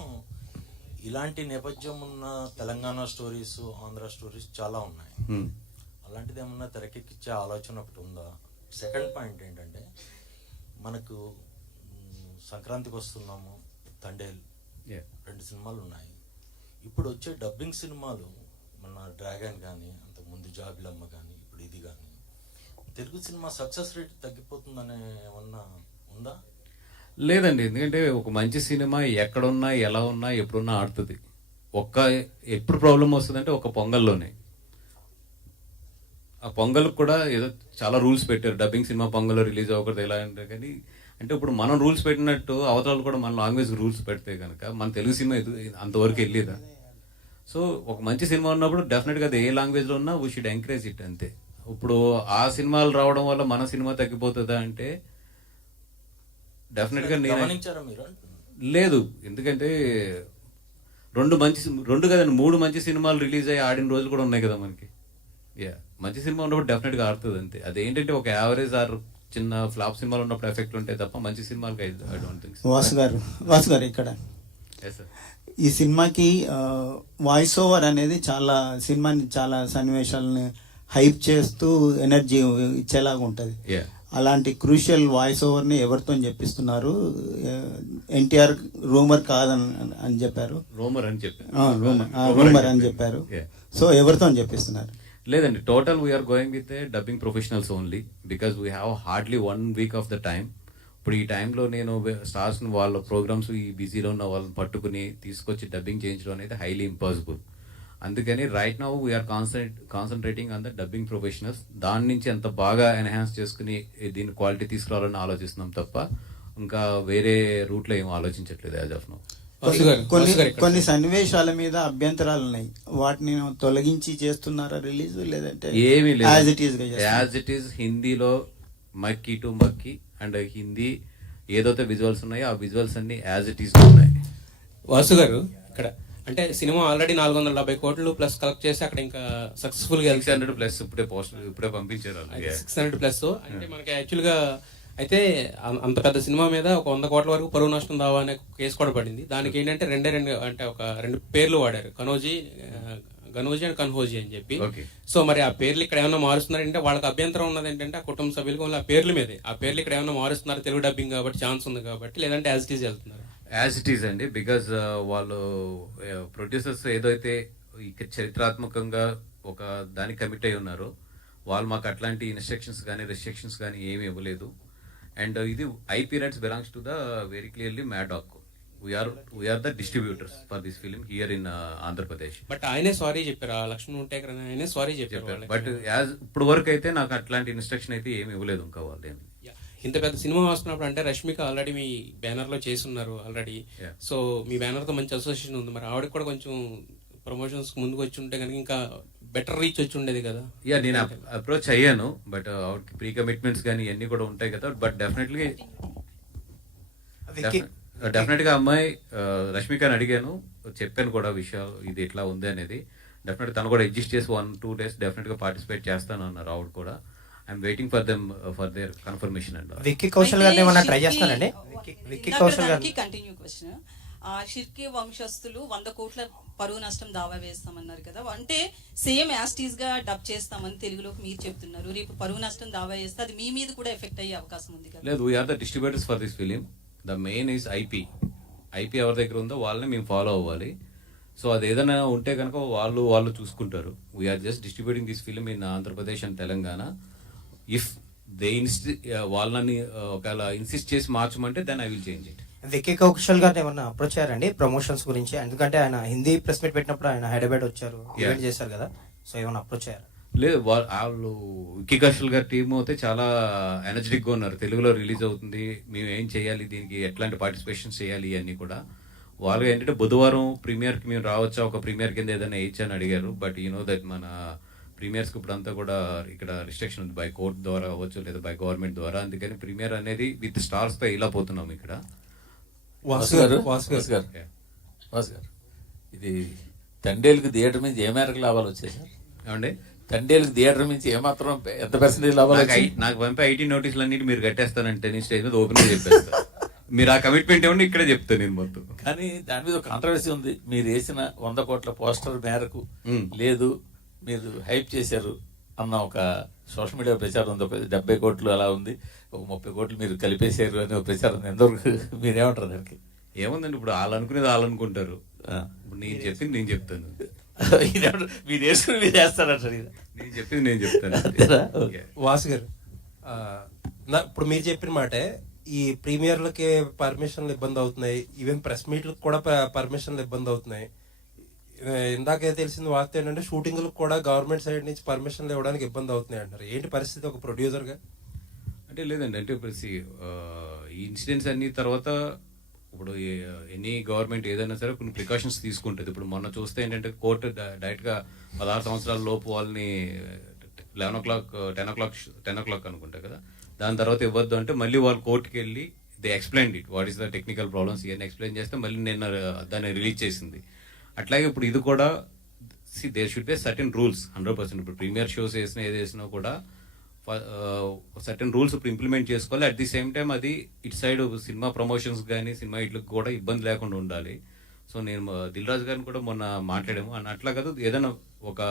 ఇలాంటి నేపథ్యం ఉన్న తెలంగాణ స్టోరీస్, ఆంధ్ర స్టోరీస్ చాలా ఉన్నాయి. అలాంటిది ఏమన్నా తెరకెక్కించే ఆలోచన ఒకటి ఉందా? సెకండ్ పాయింట్ ఏంటంటే మనకు సంక్రాంతికి వస్తున్నాము, తండేల్, Yeah. 2 సినిమాలు ఉన్నాయి. ఇప్పుడు వచ్చే డబ్బింగ్ సినిమాలు మన డ్రాగన్ కానీ, అంతకుముందు జాబిలమ్మ కానీ, ఇప్పుడు ఇది కానీ, తెలుగు సినిమా సక్సెస్ రేట్ తగ్గిపోతుందనే ఏమన్నా ఉందా? లేదండి, ఎందుకంటే ఒక మంచి సినిమా ఎక్కడున్నా ఎలా ఉన్నా ఎప్పుడున్నా ఆడుతుంది. ఎప్పుడు ప్రాబ్లం వస్తుందంటే ఒక పొంగల్లోనే. ఆ పొంగల్కి కూడా ఏదో చాలా రూల్స్ పెట్టారు, డబ్బింగ్ సినిమా పొంగల్లో రిలీజ్ అవ్వకూడదు ఎలా అంటే. కానీ అంటే ఇప్పుడు మనం రూల్స్ పెట్టినట్టు అవతరాలు కూడా మన లాంగ్వేజ్ రూల్స్ పెడితే కనుక మన తెలుగు సినిమా అంతవరకు వెళ్ళేదా? సో ఒక మంచి సినిమా ఉన్నప్పుడు డెఫినెట్గా అది ఏ లాంగ్వేజ్లో ఉన్నా వీ షుడ్ ఎంకరేజ్ ఇట్ అంతే. ఇప్పుడు ఆ సినిమాలు రావడం వల్ల మన సినిమా తగ్గిపోతుందా అంటే డెఫినెట్గా గమనించారా మీరు? లేదు, ఎందుకంటే రెండు కదండి 3 మంచి సినిమాలు రిలీజ్ అయ్యి ఆడిన రోజులు కూడా ఉన్నాయి కదా మనకి. మంచి సినిమా ఉన్నప్పుడు డెఫినెట్గా ఆడుతుంది అంతే. అదేంటంటే ఒక యావరేజ్ ఆర్ చిన్న ఫ్లాప్ సినిమాలు ఉన్నప్పుడు ఎఫెక్ట్ ఉంటాయి తప్ప మంచి సినిమాలకి ఐ డోంట్ థింక్. వాసు గారు ఇక్కడ ఈ సినిమాకి వాయిస్ ఓవర్ అనేది చాలా సినిమాని చాలా సన్నివేశాలని హైప్ చేస్తూ ఎనర్జీ ఇచ్చేలాగా ఉంటుంది. అలాంటి క్రూషియల్ వాయిస్ ఓవర్ని ఎవరితో చెప్పిస్తున్నారు? ఎన్టీఆర్ రూమర్ కాదని అని చెప్పారు. రూమర్ అని చెప్పారు. రూమర్ అని చెప్పారు. సో ఎవరితో చెప్పిస్తున్నారు? లేదండి, total we're going with dubbing professionals only because we have hardly 1 week of the time. ఇప్పుడు ఈ టైంలో నేను స్టార్స్ వాళ్ళ ప్రోగ్రామ్స్ ఈ బిజీలో ఉన్న వాళ్ళని పట్టుకుని తీసుకొచ్చి డబ్బింగ్ చేయించడం అనేది హైలీ ఇంపాసిబుల్. అందుకని right now we're concentrating on the dubbing professionals. దాని నుంచి ఎంత బాగా ఎన్హాన్స్ చేసుకుని దీని క్వాలిటీ తీసుకురావాలని ఆలోచిస్తున్నాం తప్ప ఇంకా వేరే రూట్లో ఏం ఆలోచించట్లేదు యాజ్ ఆఫ్ నౌ. కొన్ని సన్నివేశాల మీద అభ్యంతరాలు ఉన్నాయి, వాటిని తొలగించి చేస్తున్నారా రిలీజ్? లేదంటే ఏమీ లేదు, యాజ్ ఇట్ ఈస్ హిందీలో మక్కీ టు మక్కీ అండ్ హిందీ ఏదైతే విజువల్స్ ఉన్నాయో ఆ విజువల్స్ అన్ని యాజ్ ఇట్ ఈస్ ఉన్నాయి. వాసు గారు ఇక్కడ అంటే సినిమా ఆల్రెడీ 470 కోట్లు ప్లస్ కలెక్ట్ చేసి అక్కడ ఇంకా సక్సెస్ఫుల్ గా 600 ప్లస్ ఇప్పుడే పంపించారు. 600 ప్లస్ అంటే మనకి యాక్చువల్ గా అయితే అంత పెద్ద సినిమా మీద ఒక 100 కోట్ల వరకు పరువు నష్టం దావా అనే కేసు కూడా పడింది. దానికి ఏంటంటే రెండు పేర్లు వాడారు, గనోజీ అండ్ కన్హోజీ అని చెప్పి. సో మరి ఆ పేర్లు ఇక్కడ ఏమైనా మారుస్తున్నారు అంటే వాళ్ళకి అభ్యంతరం ఉన్నది ఏంటంటే ఆ కుటుంబ సభ్యులకు ఆ పేర్ల మీదే, ఆ పేర్లు ఇక్కడ ఏమైనా మారుస్తున్నారు తెలుగు డబ్బింగ్ కాబట్టి ఛాన్స్ ఉంది కాబట్టి, లేదంటే యాజ్ ఇట్ ఈజ్ వెళ్తున్నారు? యాజ్ ఇట్ ఈజ్ అండి, బికాజ్ వాళ్ళు ప్రొడ్యూసర్స్ ఏదైతే చరిత్రాత్మకంగా ఒక దానికి కమిట్ అయి ఉన్నారో వాళ్ళు మాకు అట్లాంటి ఇన్స్ట్రక్షన్స్ కానీ రెస్ట్రిక్షన్స్ కానీ ఏమి ఇవ్వలేదు. అండ్ ఇది IP rights belongs to the very clearly Maddock. We're the distributors for this film here in Andhra Pradesh. But ఆయనే సారీ చెప్పారు, లక్ష్మణ్ ఉంటేకర్ ఆయనే సారీ చెప్పారు. బట్ యాజ్ ఇప్పుడు వరకు అయితే నాకు అట్లాంటి ఇన్స్ట్రక్షన్ అయితే ఏమి ఇవ్వలేదు ఇంకా వాళ్ళు. ఇంత పెద్ద సినిమా వస్తున్నప్పుడు అంటే రష్మిక ఆల్రెడీ మీ బ్యానర్ లో చేస్తున్నారు ఆల్రెడీ. సో మీ బ్యానర్ తో మంచి అసోసియేషన్ ఉంది, మరి ఆవిడకి కూడా కొంచెం ప్రమోషన్స్ ముందుకు వచ్చి ఉంటే కనుక ఇంకా బెటర్ రీచ్ వచ్చి ఉండేది కదా. నేను అప్రోచ్ అయ్యాను, బట్ ఆవిడకి ప్రీ కమిట్మెంట్స్ కానీ ఇవన్నీ కూడా ఉంటాయి కదా. బట్ డెఫినెట్గా అమ్మాయి రష్మికని అడిగాను, చెప్పాను కూడా విషయాలు ఇది ఇట్లా ఉంది అనేది. డెఫినెట్గా తను కూడా అడ్జస్ట్ చేసి 1-2 days డెఫినెట్గా పార్టిసిపేట్ చేస్తాను అన్నారు ఆవిడ కూడా. I'm waiting for them for their confirmation. And Vicky Kaushal గారిని ఏమన్నా ట్రై చేస్తారండి? విక్కీ కౌశల్ గారిని కంటిన్యూ క్వశ్చన్. షిర్కే వంశస్థులు 100 కోట్ల పరువు నష్టం దావా వేస్తామన్నారు కదా, అంటే సేమ్ యాస్టీస్ గా డబ్ చేస్తామని తెలుగులోకి మీరు చెప్తున్నారు. రేపు పరువు నష్టం దావా వేస్తే అది మీ మీద కూడా ఎఫెక్ట్ అయ్యే అవకాశం ఉంది కదా? లేదు, we're the distributors for this film. The main is IP ఎవరి దగ్గర ఉందో వాళ్ళని మేము ఫాలో అవ్వాలి. సో అది ఏదైనా ఉంటే కనుక వాళ్ళు చూసుకుంటారు. We're just distributing this film in Andhra Pradesh and Telangana. If they వాళ్ళని ఒకవేళ ఇన్సిస్ట్ చేసి మార్చమంటే then I will change it. Vicky Kaushal గారిని ఏమన్నా అప్రోచ్ అయ్యారండి ప్రమోషన్స్ గురించి? ఎందుకంటే ఆయన హిందీ ప్రెస్ మీట్ పెట్టినప్పుడు ఆయన హైదరాబాద్ వచ్చారు, ఈవెంట్ చేశారు కదా, సో ఏమన్నా అప్రోచ్ అయ్యారు? లేదు, వాళ్ళు విక్కీ కౌశల్ గారి టీమ్ అయితే చాలా ఎనర్జెటిక్గా ఉన్నారు. తెలుగులో రిలీజ్ అవుతుంది, మేము ఏం చేయాలి, దీనికి ఎట్లాంటి పార్టిసిపేషన్ చేయాలి అన్నీ కూడా. వాళ్ళు ఏంటంటే బుధవారం ప్రీమియర్కి మేము రావచ్చా, ఒక ప్రీమియర్ కింద ఏదైనా వేయచ్చని అడిగారు. బట్ యూ నో దట్ మన ప్రీమియర్స్కి ఇప్పుడు అంతా కూడా ఇక్కడ రిస్ట్రిక్షన్ ఉంది, బై కోర్ట్ ద్వారా అవ్వచ్చు లేదా బై గవర్నమెంట్ ద్వారా. అందుకని ప్రీమియర్ అనేది విత్ స్టార్స్తో ఇలా పోతున్నాం ఇక్కడ. వాసు గారు ఇది తండేలుకి థియేటర్ నుంచి ఏ మేరకు లాభాలు వచ్చాయి సార్? ఏమండి, తండేలుకి థియేటర్ నుంచి ఏమాత్రం ఎంత పర్సెంటేజ్ లాభాలు? నాకు పంపే ఐటీ నోటీసులు అన్నిటి మీరు కట్టేస్తానంటే నేను స్టేజ్ మీద ఓపెన్ గా చెప్పేస్తాను. మీరు ఆ కమిట్మెంట్ ఏమన్నా ఇక్కడే చెప్తాను నేను మొత్తం. కానీ దాని మీద ఒక కాంట్రవర్సీ ఉంది. మీరు వేసిన 100 కోట్ల పోస్టర్ మేరకు లేదు, మీరు హైప్ చేశారు, అన్న ఒక సోషల్ మీడియా ప్రచారం ఉంది, ఒక 70 కోట్లు అలా ఉంది, ఒక 30 కోట్లు మీరు కలిపేశారు అని ఒక ప్రచారం ఉంది. ఎంతవరకు మీరేమంటారు దానికి? ఏముందండి, ఇప్పుడు వాళ్ళు అనుకునేది వాళ్ళు అనుకుంటారు. ఇప్పుడు నేను చెప్పింది నేను చెప్తాను. మీరు వేసుకుని మీరు వేస్తారంటారు. నేను చెప్పింది నేను చెప్తాను. వాసు గారు, ఇప్పుడు మీరు చెప్పిన మాటే, ఈ ప్రీమియర్లకి పర్మిషన్లు ఇబ్బంది అవుతున్నాయి, ఈవెన్ ప్రెస్ మీట్లకు కూడా పర్మిషన్లు ఇబ్బంది అవుతున్నాయి. ఇందాకే తెలిసింది వార్త ఏంటంటే షూటింగ్లకు కూడా గవర్నమెంట్ సైడ్ నుంచి పర్మిషన్లు ఇవ్వడానికి ఇబ్బంది అవుతున్నాయి అంటారు. ఏంటి పరిస్థితి ఒక ప్రొడ్యూసర్గా? అంటే లేదండి, అంటే ఇప్పుడు ఈ ఇన్సిడెంట్స్ అన్ని తర్వాత ఇప్పుడు ఎనీ గవర్నమెంట్ ఏదైనా సరే కొన్ని ప్రికాషన్స్ తీసుకుంటుంది. ఇప్పుడు మొన్న చూస్తే ఏంటంటే కోర్టు డైరెక్ట్గా 16 సంవత్సరాల లోపు వాళ్ళని 11 o'clock 10 o'clock అనుకుంటా కదా, దాని తర్వాత ఇవ్వద్దు అంటే మళ్ళీ వాళ్ళు కోర్టుకి వెళ్ళి they explain it what is the technical problems ఇవన్నీ ఎక్స్ప్లెయిన్ చేస్తే మళ్ళీ నిన్న దాన్ని రిలీజ్ చేసింది. అట్లాగే ఇప్పుడు ఇది కూడా there should be certain rules 100%. ఇప్పుడు ప్రీమియర్ షోస్ వేసినా ఏది వేసినా కూడా సర్టెన్ రూల్స్ ఇప్పుడు ఇంప్లిమెంట్ చేసుకోవాలి. అట్ ది సేమ్ టైం అది ఇటు సైడ్ సినిమా ప్రమోషన్స్ కానీ సినిమా ఇట్లకు కూడా ఇబ్బంది లేకుండా ఉండాలి. సో నేను దిల్ రాజు గారిని కూడా మొన్న మాట్లాడాము అని, అట్లా కాదు ఏదైనా ఒక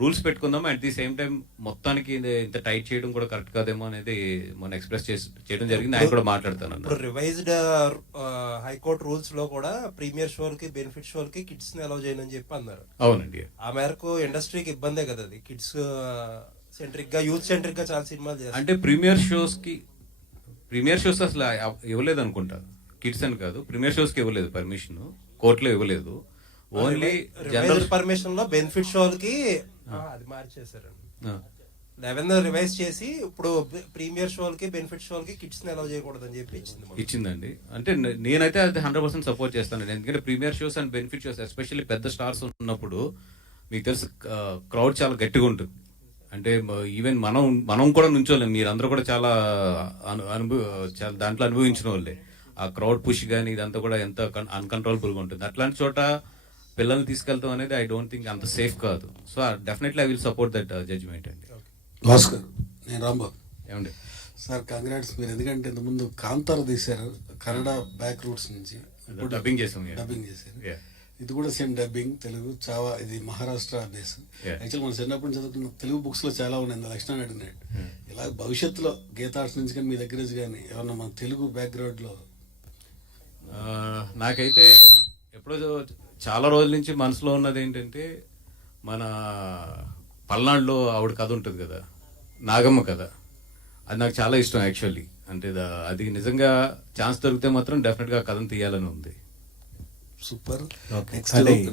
రూల్స్ పెట్టుకుందాము. అట్ ది సేమ్ టైం మొత్తానికి ఇంత టైట్ చేయడం కూడా కరెక్ట్ కాదేమో అనేది మొన్న ఎక్స్ప్రెస్ చేయడం జరిగింది. ఆయన కూడా మాట్లాడతాను. ఇప్పుడు రివైజ్డ్ హైకోర్టు రూల్స్ లో కూడా ప్రీమియర్ షోలకి బెనిఫిట్ షోలకి కిడ్స్ ని అలౌ చేయనని చెప్పి అన్నారు. అవునండి, ఆ మేరకు ఇండస్ట్రీకి ఇబ్బందే కదా అది. కిడ్స్ సెంట్రిక్ గా, యూత్ సెంట్రిక్ గా చాలా సినిమాలు చేస్తారు. అంటే ప్రీమియర్ షోస్ అసలు ఇవ్వలేదు అనుకుంటా, కిడ్స్ అని కాదు, ప్రీమియర్ షోస్ కి ఇవ్వలేదు పర్మిషన్, కోర్టులో ఇవ్వలేదు. ఓన్లీ జనరల్ పర్మిషన్ లో బెనిఫిట్ షోలకి అది మార్చేశారండి. 11 రివైజ్ చేసి ఇప్పుడు ప్రీమియర్ షోలకి బెనిఫిట్ షోలకి కిడ్స్ ని అలౌ చేయకూడదు అని చెప్పి ఇచ్చిందండి. అంటే నేనైతే అది 100% సపోర్ట్ చేస్తానండి. ఎందుకంటే premiere shows and benefit shows especially పెద్ద స్టార్స్ ఉన్నప్పుడు మీకు తెలుసు క్రౌడ్ చాలా గట్టిగా ఉంటుంది. అంటే ఈవెన్ మనం కూడా నుంచోలేం, మీరందరూ కూడా చాలా దాంట్లో అనుభవించిన వాళ్ళే. ఆ క్రౌడ్ పుష్ కానీ ఇదంతా కూడా ఎంత అన్కంట్రోలబుల్గా ఉంటుంది. అట్లాంటి చోట పిల్లల్ని తీసుకెళ్తాం అనేది ఐ డోంట్ థింక్ అంత సేఫ్ కాదు. So definitely I will support that judgement అండి. భాస్కర్, నేను రాంబాబు. ఏమండి సార్, కంగ్రాట్స్ మీరు, ఎందుకంటే ఇంతకుముందు కాంతార తీశారు కన్నడ బ్యాక్ రూట్స్ నుంచి, డబ్బింగ్ చేసారు. ఇది కూడా సేమ్ డబ్బింగ్ తెలుగు చావా, ఇది మహారాష్ట్ర బేస్. యాక్చువల్ మనం చిన్నప్పుడు చదువుకున్న తెలుగు బుక్స్ లో చాలా ఉన్నాయి, లక్షణాలు అడిగినట్టు. ఇలా భవిష్యత్తులో గీతా ఆర్ట్స్ నుంచి కానీ మీ దగ్గర నుంచి కానీ ఏమన్నా మన తెలుగు బ్యాక్గ్రౌండ్ లో? నాకైతే ఎప్పుడో చాలా రోజుల నుంచి మనసులో ఉన్నది ఏంటంటే మన పల్నాడులో ఆవిడ కథ ఉంటుంది కదా, నాగమ్మ కథ, అది నాకు చాలా ఇష్టం యాక్చువల్లీ. అంటే అది నిజంగా ఛాన్స్ దొరికితే మాత్రం డెఫినెట్ గా కథను తీయాలని ఉంది. సూపర్.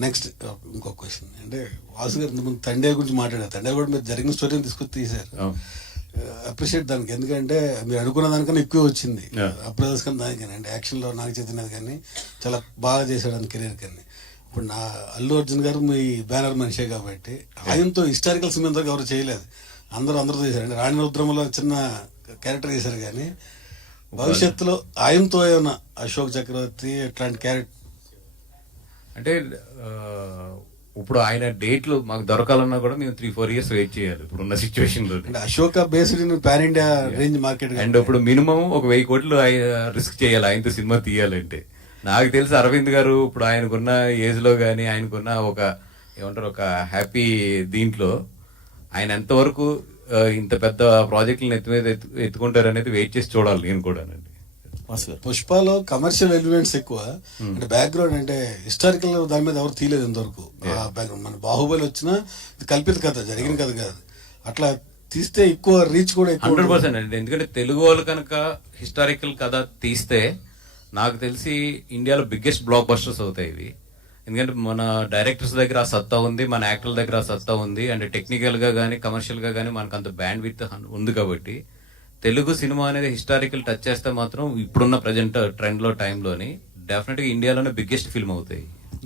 నెక్స్ట్ ఇంకో క్వశ్చన్, అంటే వాసు గారు ఇంతకుముందు తండే గురించి మాట్లాడారు. తండే కూడా మీరు జరిగిన స్టోరీని తీసుకొచ్చి తీశారు. అప్రిషియేట్ దానికి, ఎందుకంటే మీరు అనుకున్న దానికన్నా ఎక్కువ వచ్చింది. అప్రదర్స్ కానీ దానికని, అంటే యాక్షన్ లో నాకు చెందినది కానీ చాలా బాగా చేశాడు అని కెరీర్ కానీ. ఇప్పుడు నా అల్లు అర్జున్ గారు మీ బ్యానర్ మనిషే కాబట్టి ఆయనతో హిస్టారికల్ సినిమా ఎంతో ఎవరు చేయలేదు, అందరూ చేశారు. అంటే రాణి రుద్రమలో చిన్న క్యారెక్టర్ చేశారు, కానీ భవిష్యత్తులో ఆయనతో ఏమన్నా అశోక్ చక్రవర్తి ఇట్లాంటి క్యారెక్టర్? అంటే ఇప్పుడు ఆయన డేట్లు మాకు దొరకాలన్నా కూడా మేము 3-4 years వెయిట్ చేయాలి ఇప్పుడున్న సిచ్యువేషన్ లో. Ashoka based pan India range market, and ఇప్పుడు మినిమం 1000 కోట్లు రిస్క్ చేయాలి ఆయనతో సినిమా తీయాలంటే. నాకు తెలిసి అరవింద్ గారు ఇప్పుడు ఆయనకున్న ఏజ్ లో కానీ ఆయనకున్న ఒక ఏమంటారు ఒక హ్యాపీ దీంట్లో ఆయన ఎంతవరకు ఇంత పెద్ద ప్రాజెక్టులను ఎత్తుకుంటారు అనేది వెయిట్ చేసి చూడాలి నేను కూడా. పుష్పలో కమర్షియల్ ఎలిమెంట్స్ ఎక్కువ, అంటే బ్యాక్గ్రౌండ్ అంటే హిస్టారికల్ దాని మీద ఎవరు తీయలేదు ఇంతవరకు. బ్యాక్గ్రౌండ్ మన బాహుబలి వచ్చినా కల్పిత కథ, జరిగిన కథ కాదు. అట్లా తీస్తే ఎక్కువ రీచ్ కూడా 100% అండి. ఎందుకంటే తెలుగు వాళ్ళు కనుక హిస్టారికల్ కథ తీస్తే నాకు తెలిసి ఇండియాలో బిగ్గెస్ట్ బ్లాక్ బస్టర్స్ అవుతాయి ఇవి. ఎందుకంటే మన డైరెక్టర్స్ దగ్గర ఆ సత్తా ఉంది, మన యాక్టర్ల దగ్గర ఆ సత్తా ఉంది, అండ్ టెక్నికల్ గా కానీ కమర్షియల్ గా కానీ మనకు అంత బ్యాండ్ విత్ ఉంది. కాబట్టి తెలుగు సినిమా అనేది హిస్టారికల్ టచ్ చేస్తే మాత్రం ఇప్పుడున్న ప్రజెంట్ ట్రెండ్ లో టైంలోని డెఫినెట్ గా ఇండియాలోనే బిగ్గెస్ట్ ఫిల్మ్ అవుతాయి.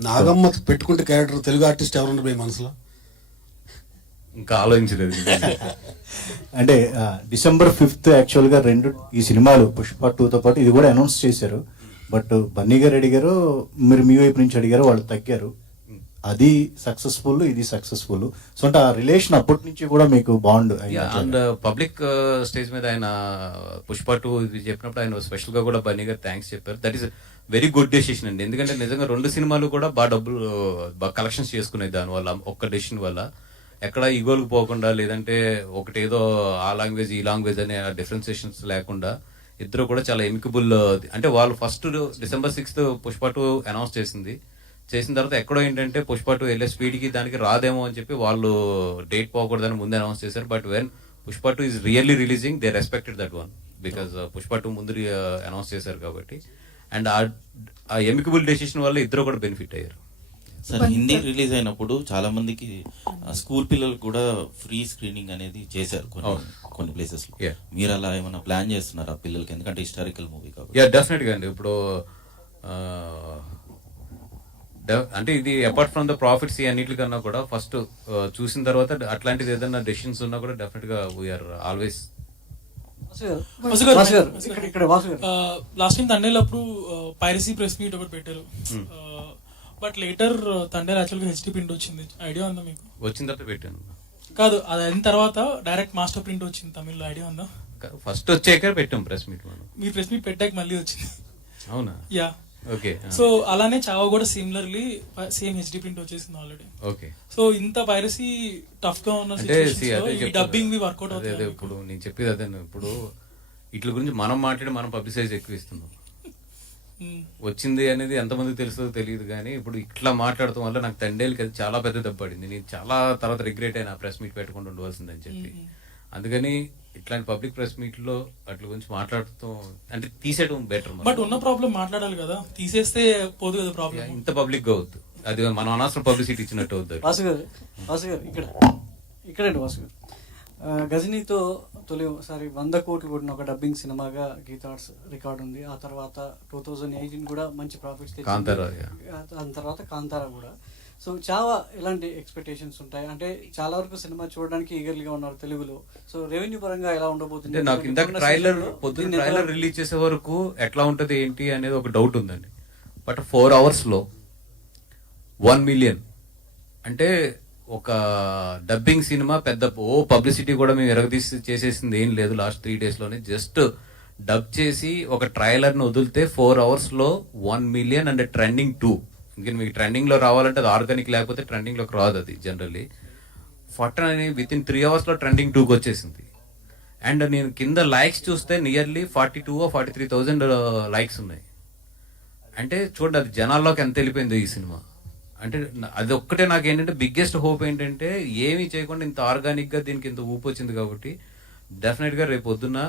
నాగమ్మ పెట్టుకుంటే క్యారెక్టర్ తెలుగు ఆర్టిస్ట్ ఎవరు మీ మనసులో? ఇంకా ఆలోచించలేదు. అంటే December 5th యాక్చువల్గా ఈ సినిమాలు పుష్ప 2తో పాటు ఇది కూడా అనౌన్స్ చేశారు. బట్ బన్నీ గారు అడిగారు, మీరు మీ వైపు నుంచి అడిగారు, వాళ్ళు తగ్గారు. అది సక్సెస్ఫుల్, ఇది సక్సెస్ఫుల్. సో అంటే ఆ రిలేషన్ అప్పటి నుంచి కూడా మీకు బాండ్. అండ్ పబ్లిక్ స్టేజ్ మీద ఆయన పుష్ప 2 ఇది చెప్పినప్పుడు ఆయన స్పెషల్ గా కూడా బన్నీ గారు థ్యాంక్స్ చెప్పారు. That is very good decision అండి. ఎందుకంటే నిజంగా 2 సినిమాలు కూడా బాగా డబ్బులు బాగా కలెక్షన్స్ చేసుకున్నాయి దానివల్ల, ఒక్క డెసిషన్ వల్ల. ఎక్కడ ఈగోలకు పోకుండా, లేదంటే ఒకటేదో ఆ లాంగ్వేజ్ ఈ లాంగ్వేజ్ అనే డిఫరెన్సియేషన్స్ లేకుండా ఇద్దరు కూడా చాలా ఎమికబుల్. అంటే వాళ్ళు first December 6th Pushpa 2 announce చేసిన తర్వాత ఎక్కడో ఏంటంటే పుష్ప 2 వెళ్ళే స్పీడ్కి దానికి రాదేమో అని చెప్పి వాళ్ళు డేట్ పోకూడదని ముందే అనౌన్స్ చేశారు. But when Pushpa 2 is really releasing, they respected that one because Pushpa 2 ముందు అనౌన్స్ చేశారు కాబట్టి. అండ్ ఆ ఎమికబుల్ డెసిషన్ వల్ల ఇద్దరు కూడా బెనిఫిట్ అయ్యారు. సార్, హిందీ రిలీజ్ అయినప్పుడు చాలా మందికి స్కూల్ పిల్లలు కూడా ఫ్రీ స్క్రీనింగ్ అనేది చేశారు కొన్ని ప్లేసెస్ లో. మీరు అలా ఏమైనా ప్లాన్ చేస్తున్నారా పిల్లలకి? ఎందుకంటే హిస్టారికల్ మూవీ కాబట్టి. యా, డెఫినెట్ గా అండి. ఇప్పుడు అంటే ఇది అపార్ట్ ఫ్రమ్ ద ప్రాఫిట్స్ అన్నిటికన్నా కూడా ఫస్ట్ చూసిన తర్వాత అట్లాంటిది ఏదైనా డెసిషన్స్ ఉన్నా కూడా డెఫినెట్ గా వీఆర్ ఆల్వేస్. లాస్ట్ టైం తండేలప్పుడు పైరసీ ప్రెస్ మీట్ ఒకటి పెట్టారు. బట్ లేటర్ తండేల్ యాక్చువల్గా హెచ్డి ప్రింట్ వచ్చింది. ఐడియా ఉందా మీకు? వచ్చిన తర్వాత పెట్టాను కాదు, అది అయిన తర్వాత డైరెక్ట్ మాస్టర్ ప్రింట్ వచ్చింది తమిళ్లో. ఐడియా ఉందా? ఫస్ట్ వచ్చాక పెట్టాం ప్రెస్ మీట్. మీ ప్రెస్ మీట్ పెట్టాక మళ్ళీ వచ్చింది. అవునా? యా. ఓకే. సో అలానే చావా కూడా సిమిలర్లీ సేమ్ హెచ్డి ప్రింట్ వచ్చేసింది ఆల్రెడీ. ఓకే. సో ఇంత పైరసీ టఫ్ గా ఉన్న డబ్బింగ్ వర్కౌట్ అవుతుంది. ఇప్పుడు నేను చెప్పేది అదే. ఇప్పుడు వీటి గురించి మనం మాట్లాడి మనం పబ్లిసైజ్ ఎక్కువ ఇస్తున్నాం. వచ్చింది అనేది ఎంతమందికి తెలుసో తెలియదు, కానీ ఇప్పుడు ఇట్లా మాట్లాడటం వల్ల నాకు తండేలకి అది చాలా పెద్ద దెబ్బ పడింది. నేను చాలా తర్వాత రిగ్రెట్ అయినా ప్రెస్ మీట్ పెట్టకుండా ఉండవలసిందని చెప్పి. అందుకని ఇట్లాంటి పబ్లిక్ ప్రెస్ మీట్ లో అట్ల గురించి మాట్లాడటం అంటే తీసేయడం బెటర్. బట్ ఉన్న ప్రాబ్లం మాట్లాడాలి కదా, తీసేస్తే పోదు కదా ప్రాబ్లం. ఇంత పబ్లిక్ గా అవుతుంది, అది మనం అనవసరం పబ్లిసిటీ ఇచ్చినట్టు అవుతుంది. వాసు గారు ఇక్కడండి వాసు గారు, గజనీతో తొలిసారి 100 కోట్లు కొట్టిన ఒక డబ్బింగ్ సినిమాగా గీతా ఆర్ట్స్ రికార్డు ఉంది. ఆ తర్వాత 2018 కూడా మంచి ప్రాఫిట్స్ తెచ్చింది. దాని తర్వాత కాంతారా కూడా. సో చాలా ఎలాంటి ఎక్స్పెక్టేషన్స్ ఉంటాయి? అంటే చాలా వరకు సినిమా చూడడానికి ఈగర్లీగా ఉన్నారు తెలుగులో. సో రెవెన్యూ పరంగా ఎలా ఉండబోతుంది? నాకు ఇందాక ట్రైలర్ రిలీజ్ చేసే వరకు ఎట్లా ఉంటది ఏంటి అనేది ఒక డౌట్ ఉందండి. బట్ 4 hours లో 1 million అంటే ఒక డబ్బింగ్ సినిమా పెద్ద పబ్లిసిటీ కూడా మేము ఎరగదీసి చేసేసింది ఏం లేదు. లాస్ట్ 3 days లోనే జస్ట్ డబ్ చేసి ఒక ట్రైలర్ ను వదిలితే 4 hours లో 1 million అండ్ ట్రెండింగ్ 2. ఇంకా మీకు ట్రెండింగ్ లో రావాలంటే అది ఆర్గానిక్, లేకపోతే ట్రెండింగ్ లోకి రాదు. అది జనరల్లీ ఫటన్ అని విత్ ఇన్ 3 hours లో ట్రెండింగ్ 2కి వచ్చేసింది. అండ్ నేను కింద లైక్స్ చూస్తే నియర్లీ 42 or 43,000 లైక్స్ ఉన్నాయి. అంటే చూడండి అది జనాల్లోకి ఎంత వెళ్ళిపోయిందో ఈ సినిమా. అంటే అది ఒక్కటే నాకు ఏంటంటే బిగ్గెస్ట్ హోప్ ఏంటంటే ఏమీ చేయకుండా ఇంత ఆర్గానిక్ గా దీనికి ఇంత ఊపు వచ్చింది కాబట్టి డెఫినెట్ గా రేపు పొద్దున్న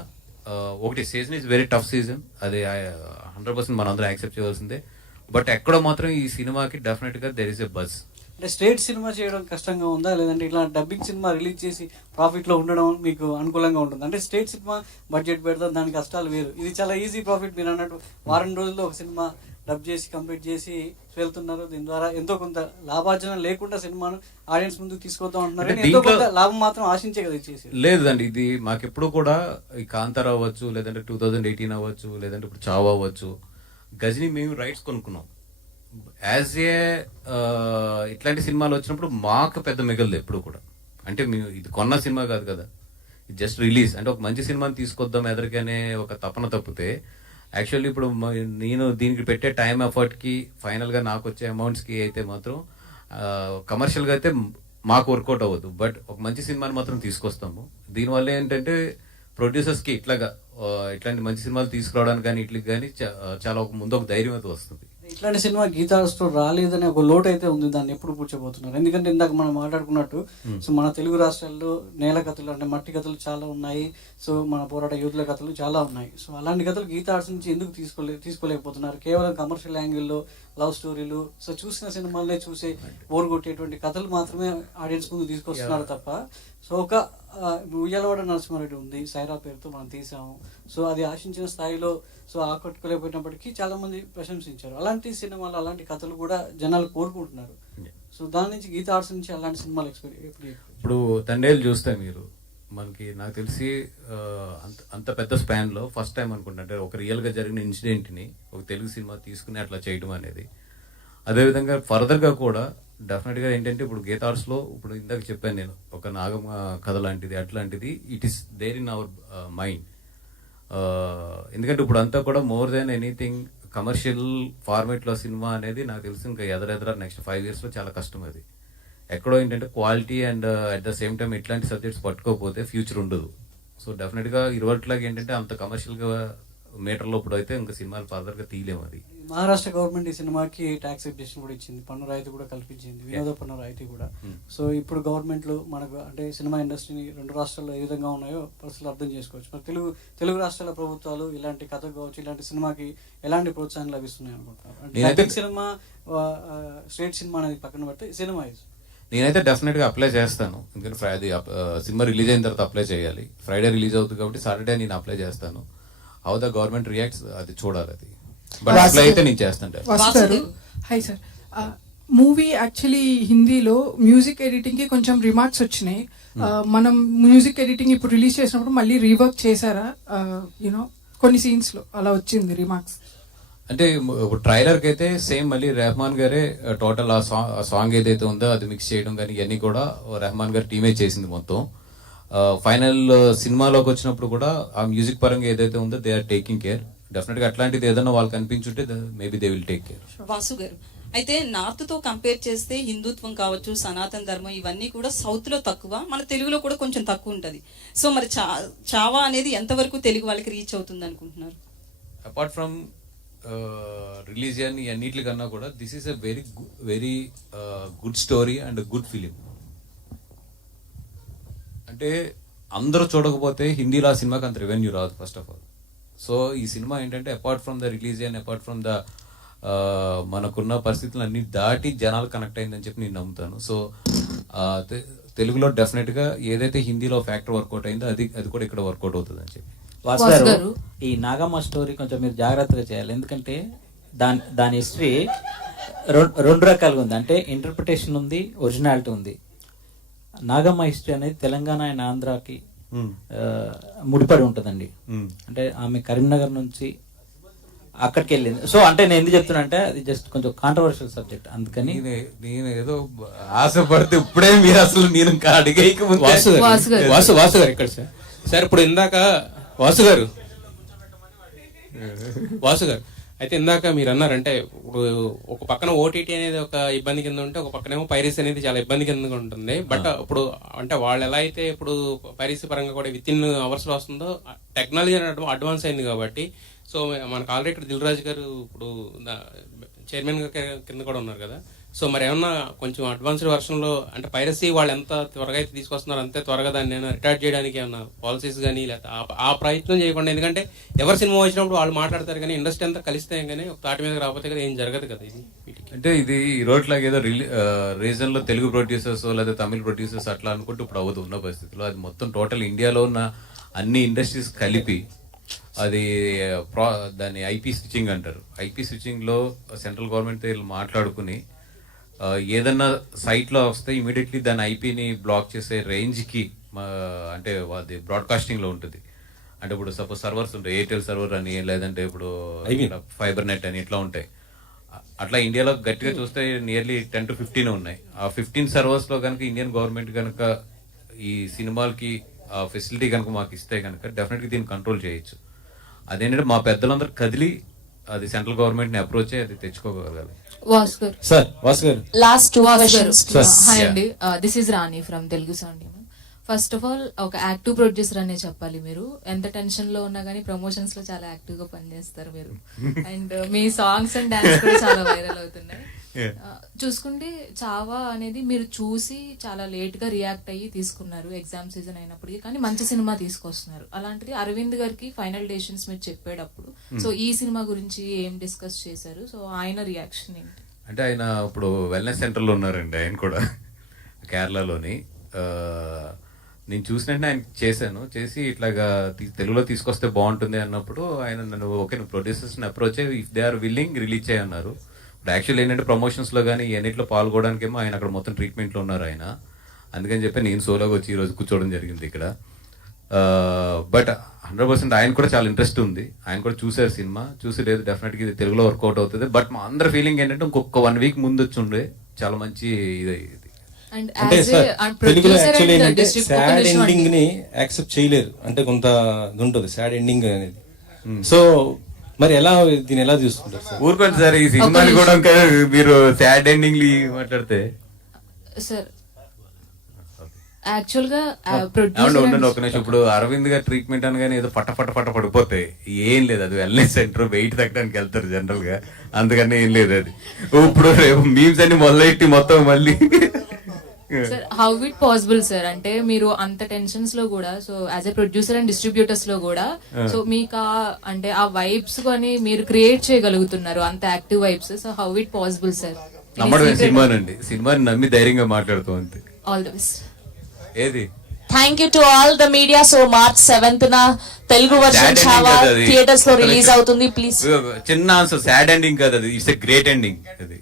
ఒకటి season is very tough season, అది 100% మనం అందరం యాక్సెప్ట్ చేయవలసిందే. బట్ ఎక్కడో మాత్రం ఈ సినిమాకి డెఫినెట్ గా దెర్ ఇస్ ఎ బజ్. అంటే స్టేట్ సినిమా చేయడం కష్టంగా ఉందా, లేదంటే ఇట్లా డబ్బింగ్ సినిమా రిలీజ్ చేసి ప్రాఫిట్ లో ఉండడం మీకు అనుకూలంగా ఉంటుంది? అంటే స్టేట్ సినిమా బడ్జెట్ పెడతాం, దాని కష్టాలు వేరు. ఇది చాలా ఈజీ ప్రాఫిట్. మీరు అన్నట్టు వారం రోజుల్లో ఒక సినిమా డబ్ చేసి కంప్లీట్ చేసి వెళ్తున్నారు. దీని ద్వారా ఎంతో కొంత లాభార్జన లేకుండా సినిమాను ఆడియన్స్ ముందుకు తీసుకొద్దాం అంటున్నారు. ఎంతో కొంత లాభం మాత్రం ఆశించే కదా ఇచ్చేసి. లేదండి, ఇది మాకెప్పుడు కూడా ఈ కాంతారా అవ్వచ్చు, లేదంటే 2018 అవ్వచ్చు, లేదంటే ఇప్పుడు చావా అవ్వచ్చు, గజనీ మేము రైట్స్ కొనుక్కున్నాం. యాజ్ ఏ ఇట్లాంటి సినిమాలు వచ్చినప్పుడు మాకు పెద్ద మిగలదు ఎప్పుడు కూడా. అంటే మేము ఇది కొన్న సినిమా కాదు కదా, ఇది జస్ట్ రిలీజ్. అంటే ఒక మంచి సినిమాని తీసుకొద్దాం ఎదరికనే ఒక తపన తప్పితే యాక్చువల్లీ ఇప్పుడు నేను దీనికి పెట్టే టైం ఎఫర్ట్కి ఫైనల్గా నాకు వచ్చే అమౌంట్స్కి అయితే మాత్రం కమర్షియల్గా అయితే మాకు వర్కౌట్ అవ్వదు. బట్ ఒక మంచి సినిమాని మాత్రం తీసుకొస్తాము. దీనివల్ల ఏంటంటే ప్రొడ్యూసర్స్కి ఇట్లాంటి మంచి సినిమాలు తీసుకురావడానికి కానీ ఇట్లకి కానీ చాలా ముందు ఒక ధైర్యం అయితే వస్తుంది. ఇట్లాంటి సినిమా గీతా ఆర్ట్స్తో రాలేదని ఒక లోటు అయితే ఉంది. దాన్ని ఎప్పుడు పూడ్చబోతున్నారు? ఎందుకంటే ఇందాక మనం మాట్లాడుకున్నట్టు సో మన తెలుగు రాష్ట్రాల్లో నేల కథలు అంటే మట్టి కథలు చాలా ఉన్నాయి. సో మన పోరాట యోధుల కథలు చాలా ఉన్నాయి. సో అలాంటి కథలు గీతా ఆర్ట్స్ నుంచి ఎందుకు తీసుకోలేకపోతున్నారు? కేవలం కమర్షియల్ యాంగిల్లో లవ్ స్టోరీలు, సో చూసిన సినిమాలనే చూసే బోర్ కొట్టేటువంటి కథలు మాత్రమే ఆడియన్స్ ముందు తీసుకొస్తున్నారు తప్ప. సో ఒక ఉయ్యాలవాడ నరసింహారెడ్డి ఉంది, సైరా పేరుతో మనం తీసాము. సో అది ఆశించిన స్థాయిలో సో ఆకట్టుకోలేకపోయినప్పటికీ చాలా మంది ప్రశంసించారు. అలాంటి సినిమాలు అలాంటి కథలు కూడా జనాలు కోరుకుంటున్నారు. సో దాని నుంచి గీతా ఆర్ట్స్ నుంచి అలాంటి సినిమాలు ఇప్పుడు తండేలు చూస్తే మీరు మనకి నాకు తెలిసి అంత పెద్ద స్పాన్ లో ఫస్ట్ టైం అనుకుంటా అంటే ఒక రియల్ గా జరిగిన ఇన్సిడెంట్ ని ఒక తెలుగు సినిమా తీసుకుని అట్లా చేయడం అనేది. అదేవిధంగా ఫర్దర్ గా కూడా డెఫినెట్ గా ఏంటంటే ఇప్పుడు గీతా ఆర్ట్స్ లో ఇప్పుడు ఇందాక చెప్పాను నేను ఒక నాగమ్మ కథ లాంటిది అట్లాంటిది it is there in our mind. ఎందుకంటే ఇప్పుడు అంతా కూడా more than anything commercial format లో సినిమా అనేది నాకు తెలిసి ఇంకా ఎదరెదర నెక్స్ట్ 5 years లో చాలా కష్టం. అది ఎక్కడో ఏంటంటే quality and at the same time ఇట్లాంటి సబ్జెక్ట్స్ పట్టుకోకపోతే ఫ్యూచర్ ఉండదు. సో డెఫినెట్గా ఇరువట్లాగా ఏంటంటే అంత కమర్షియల్గా మీటర్లో ఇప్పుడు అయితే ఇంకా సినిమాలు ఫర్దర్గా తీయలేము. అది మహారాష్ట్ర గవర్నమెంట్ ఈ సినిమాకి ట్యాక్స్ ఎగ్జెషన్ కూడా ఇచ్చింది, పన్ను రాయితీ కూడా కల్పించింది, వినోద పన్ను రాయితీ కూడా. సో ఇప్పుడు గవర్నమెంట్లు మనకు అంటే సినిమా ఇండస్ట్రీని రెండు రాష్ట్రాల్లో ఏ విధంగా ఉన్నాయో పరిస్థితులు అర్థం చేసుకోవచ్చు. మరి తెలుగు రాష్ట్రాల ప్రభుత్వాలు ఇలాంటి కథ కావచ్చు, ఇలాంటి సినిమాకి ఎలాంటి ప్రోత్సాహం లభిస్తున్నాయి అనుకుంటున్నారు? అంటే సినిమా స్టేట్ సినిమా అనేది పక్కన పెడితే సినిమా నేనైతే డెఫినెట్గా అప్లై చేస్తాను. ఎందుకంటే అది సినిమా రిలీజ్ అయిన తర్వాత అప్లై చేయాలి. ఫ్రైడే రిలీజ్ అవుతుంది కాబట్టి సాటర్డే నేను అప్లై చేస్తాను. హౌ ద గవర్నమెంట్ రియాక్ట్స్ అది చూడాలి. అది బట్ అప్లై అయితే నేను చేస్తాను. హాయ్ సార్, మూవీ యాక్చువల్లీ హిందీలో మ్యూజిక్ ఎడిటింగ్ కి కొంచెం రిమార్క్స్ వచ్చినాయి. మనం మ్యూజిక్ ఎడిటింగ్ ఇప్పుడు రిలీజ్ చేసినప్పుడు మళ్ళీ రీవర్క్ చేశారా? యూనో కొన్ని సీన్స్ లో అలా వచ్చింది రిమార్క్స్. అంటే ట్రైలర్ కి అయితే సేమ్ మళ్ళీ రెహమాన్ గారే టోటల్ ఆ సాంగ్ ఏదైతే ఉందో అది మిక్స్ చేయడం కానీ ఇవన్నీ కూడా రెహమాన్ గారి టీమే చేసింది మొత్తం. ఫైనల్ సినిమాలోకి వచ్చినప్పుడు కూడా ఆ మ్యూజిక్ పరంగా ఏదైతే ఉందో they are taking care. Definite గా అట్లాంటిది ఏదైనా వాళ్ళకి అనిపించుంటే maybe they will take care. Vasu గారు, అయితే నార్త్ తో కంపేర్ చేస్తే హిందుత్వం కావచ్చు, సనాతన ధర్మం ఇవన్నీ కూడా సౌత్ లో తక్కువ, మన తెలుగులో కూడా కొంచెం తక్కువ ఉంటది. సో మరి చావా అనేది ఎంతవరకు తెలుగు వాళ్ళకి రీచ్ అవుతుంది అనుకుంటున్నారు? అపార్ట్ ఫ్రమ్ రిలీజియన్ అన్నిటి కన్నా కూడా this is a very good story and good film. అంటే అందరూ చూడకపోతే హిందీలో ఆ సినిమాకి అంత రెవెన్యూ రాదు ఫస్ట్ ఆఫ్ ఆల్. సో ఈ సినిమా ఏంటంటే apart from the religion, apart from the మనకున్న పరిస్థితులు అన్ని దాటి జనాలు కనెక్ట్ అయిందని చెప్పి నేను నమ్ముతాను. సో తెలుగులో డెఫినెట్గా ఏదైతే హిందీలో ఫ్యాక్టర్ వర్కౌట్ అయిందో అది కూడా ఇక్కడ వర్కౌట్ అవుతుంది అని చెప్పి. వాసు గారు, ఈ నాగమ్మ స్టోరీ కొంచెం మీరు జాగ్రత్తగా చేయాలి. ఎందుకంటే దాని హిస్టరీ రెండు రకాలుగా ఉంది. అంటే ఇంటర్ప్రిటేషన్ ఉంది, ఒరిజినాలిటీ ఉంది. నాగమ్మ హిస్టరీ అనేది తెలంగాణ అండ్ ఆంధ్రాకి ముడిపడి ఉంటుందండి. అంటే ఆమె కరీంనగర్ నుంచి అక్కడికి వెళ్ళింది. సో అంటే నేను ఎందుకు చెప్తున్నా అంటే అది జస్ట్ కొంచెం కాంట్రవర్షియల్ సబ్జెక్ట్, అందుకని నేను ఏదో ఆశపడితే ఇప్పుడే మీరు అసలు నేను అడిగేయక వాసు గారు ఇక్కడ సార్ ఇప్పుడు ఇందాక వాసు గారు అయితే ఇందాక మీరు అన్నారంటే ఇప్పుడు ఒక పక్కన ఓటీటీ అనేది ఒక ఇబ్బంది కింద ఉంటే ఒక పక్కనేమో పైరసీ అనేది చాలా ఇబ్బంది కింద ఉంటుంది. బట్ ఇప్పుడు అంటే వాళ్ళు ఎలా అయితే ఇప్పుడు పైరసీ పరంగా కూడా విత్ ఇన్ అవర్స్ లో వస్తుందో టెక్నాలజీ అడ్వాన్స్ అయింది కాబట్టి. సో మనకు ఆల్రెడీ ఇక్కడ దిల్ రాజు గారు ఇప్పుడు చైర్మన్ కింద కూడా ఉన్నారు కదా. సో మరి ఏమన్నా కొంచెం అడ్వాన్స్డ్ వర్షన్ లో అంటే పైరసీ వాళ్ళు ఎంత త్వరగా అయితే తీసుకొస్తున్నారు అంతే త్వరగా దాన్ని రిటార్ట్ చేయడానికి ఏమన్నా పాలసీస్ కానీ లేకపోతే ఆ ప్రయత్నం చేయకుండా, ఎందుకంటే ఎవరు సినిమా వచ్చినప్పుడు వాళ్ళు మాట్లాడతారు కానీ ఇండస్ట్రీ అంతా కలిస్తే కానీ ఒక తాటి మీద రాకపోతే కదా ఏం జరగదు కదా. ఇది అంటే ఇది ఈ రోడ్లాగా ఏదో రీజన్ లో తెలుగు ప్రొడ్యూసర్స్ లేదా తమిళ ప్రొడ్యూసర్స్ అట్లా అనుకుంటూ ఇప్పుడు అవ్వదు ఉన్న పరిస్థితుల్లో. అది మొత్తం టోటల్ ఇండియాలో ఉన్న అన్ని ఇండస్ట్రీస్ కలిపి అది దాన్ని ఐపీ స్విచ్చింగ్ అంటారు. ఐపీ స్విచ్చింగ్ లో సెంట్రల్ గవర్నమెంట్ వీళ్ళు మాట్లాడుకుని ఏదన్నా సైట్లో వస్తే ఇమీడియట్లీ దాని ఐపీని బ్లాక్ చేసే రేంజ్కి అంటే అది బ్రాడ్కాస్టింగ్లో ఉంటుంది. అంటే ఇప్పుడు సపోజ్ సర్వర్స్ ఉంటాయి, ఎయిర్టెల్ సర్వర్ అని లేదంటే ఇప్పుడు ఫైబర్ నెట్ అని ఇట్లా ఉంటాయి. అట్లా ఇండియాలో గట్టిగా చూస్తే నియర్లీ 10 to 15 ఉన్నాయి. ఆ 15 సర్వర్స్లో కనుక ఇండియన్ గవర్నమెంట్ కనుక ఈ సినిమాలకి ఆ ఫెసిలిటీ కనుక మాకు ఇస్తే కనుక డెఫినెట్గా దీన్ని కంట్రోల్ చేయొచ్చు. అదేంటంటే మా పెద్దలందరూ కదిలి అది సెంట్రల్ గవర్నమెంట్ ని అప్రోచ్ అది తెచ్చుకోగలగాలి. Last 2 questions. హాయ్ అండి, this is Rani from Telugu sound. First of all ఒక యాక్టివ్ ప్రొడ్యూసర్ అనే చెప్పాలి. మీరు ఎంత టెన్షన్ లో ఉన్నా కానీ ప్రమోషన్స్ లో చాలా యాక్టివ్ గా పనిచేస్తారు మీరు. And me songs and dance కూడా చాలా వైరల్ అవుతున్నాయి. చూసుకుంటే చావా అనేది మీరు చూసి చాలా లేట్ గా రియాక్ట్ అయ్యి తీసుకున్నారు ఎగ్జామ్ సీజన్ అయినప్పటికీ, కానీ మంచి సినిమా తీసుకొస్తున్నారు. అలాంటిది అరవింద్ గారికి ఫైనల్ డెసిషన్స్ మీరు చెప్పేటప్పుడు సో ఈ సినిమా గురించి ఏం డిస్కస్ చేశారు? సో ఆయన రియాక్షన్ ఏంటి? అంటే ఆయన ఇప్పుడు వెల్నెస్ సెంటర్లో ఉన్నారండి. ఆయన కూడా కేరళలోని. నేను చూసినట్టు ఆయన చేసి ఇట్లాగా తెలుగులో తీసుకొస్తే బాగుంటుంది అన్నప్పుడు ఆయన నన్ను ఓకే నువ్వు ప్రొడ్యూసర్స్ని అప్రోచ్ అయ్యి if they are willing release చేయన్నారు. ఇప్పుడు యాక్చువల్ ఏంటంటే ప్రమోషన్స్లో కానీ ఎన్నిట్లో పాల్గొనడానికేమో ఆయన అక్కడ మొత్తం ట్రీట్మెంట్లో ఉన్నారు ఆయన. అందుకని చెప్పి నేను సోలోగా వచ్చి ఈరోజు కూర్చోవడం జరిగింది ఇక్కడ. బట్ 100% ఆయన కూడా చాలా ఇంట్రెస్ట్ ఉంది. ఆయన కూడా చూసారు సినిమా, చూసి లేదు డెఫినెట్గా ఇది తెలుగులో వర్కౌట్ అవుతుంది. బట్ మా అందరి ఫీలింగ్ ఏంటంటే ఇంకొక 1 week ముందు వచ్చి ఉండే చాలా మంచి ఇది. అంటే తెలుగులో యాక్చువల్లీ ఏంటంటే సాడ్ ఎండింగ్ ని యాక్సెప్ట్ చేయలేరు, అంటే కొంత ఉంటుంది సాడ్ ఎండింగ్ అనేది. సో మరి ఎలా దీన్ని ఎలా చూసుకుంటారు సార్? ఊరుకోండి సార్, ఈ సినిమాని కూడా మీరు సాడ్ ఎండింగ్ మాట్లాడితే సార్ యాక్చువల్ గా అవును, ప్రొడ్యూసర్ ఉండండి ఒక నిమిషం. ఇప్పుడు అరవింద్ గారు ట్రీట్మెంట్ అనగానే ఏదో పట్ట పడిపోతాయి. ఏం లేదు, అది వెల్నెస్ సెంటర్ వెయిట్ తగ్గడానికి వెళ్తారు జనరల్ గా, అందుకని ఏం లేదు అది. ఇప్పుడు రేపు మీమ్స్ అన్ని మొదలెట్టి మొత్తం మళ్ళీ sir how it possible sir, అంటే మీరు అంత టెన్షన్స్ లో కూడా, so as a producer and distributors లో కూడా, సో మీకు అంటే ఆ వైబ్స్ కొని మీరు క్రియేట్ చేయగలుగుతున్నారు, అంత active vibes. So how it possible sir? నమ్మడం సినిమానండి, సినిమాని నమ్మి ధైర్యంగా మాట్లాడుతూ అంతే. All the best. ఏది thank you to all the media. So March 7th Telugu version Chhaava theatres లో రిలీజ్ అవుతుంది. ప్లీజ్ చిన్న ఆన్సర్, సాడ్ ఎండింగ్ కాదు అది, ఇట్స్ ఎ గ్రేట్ ఎండింగ్ అది.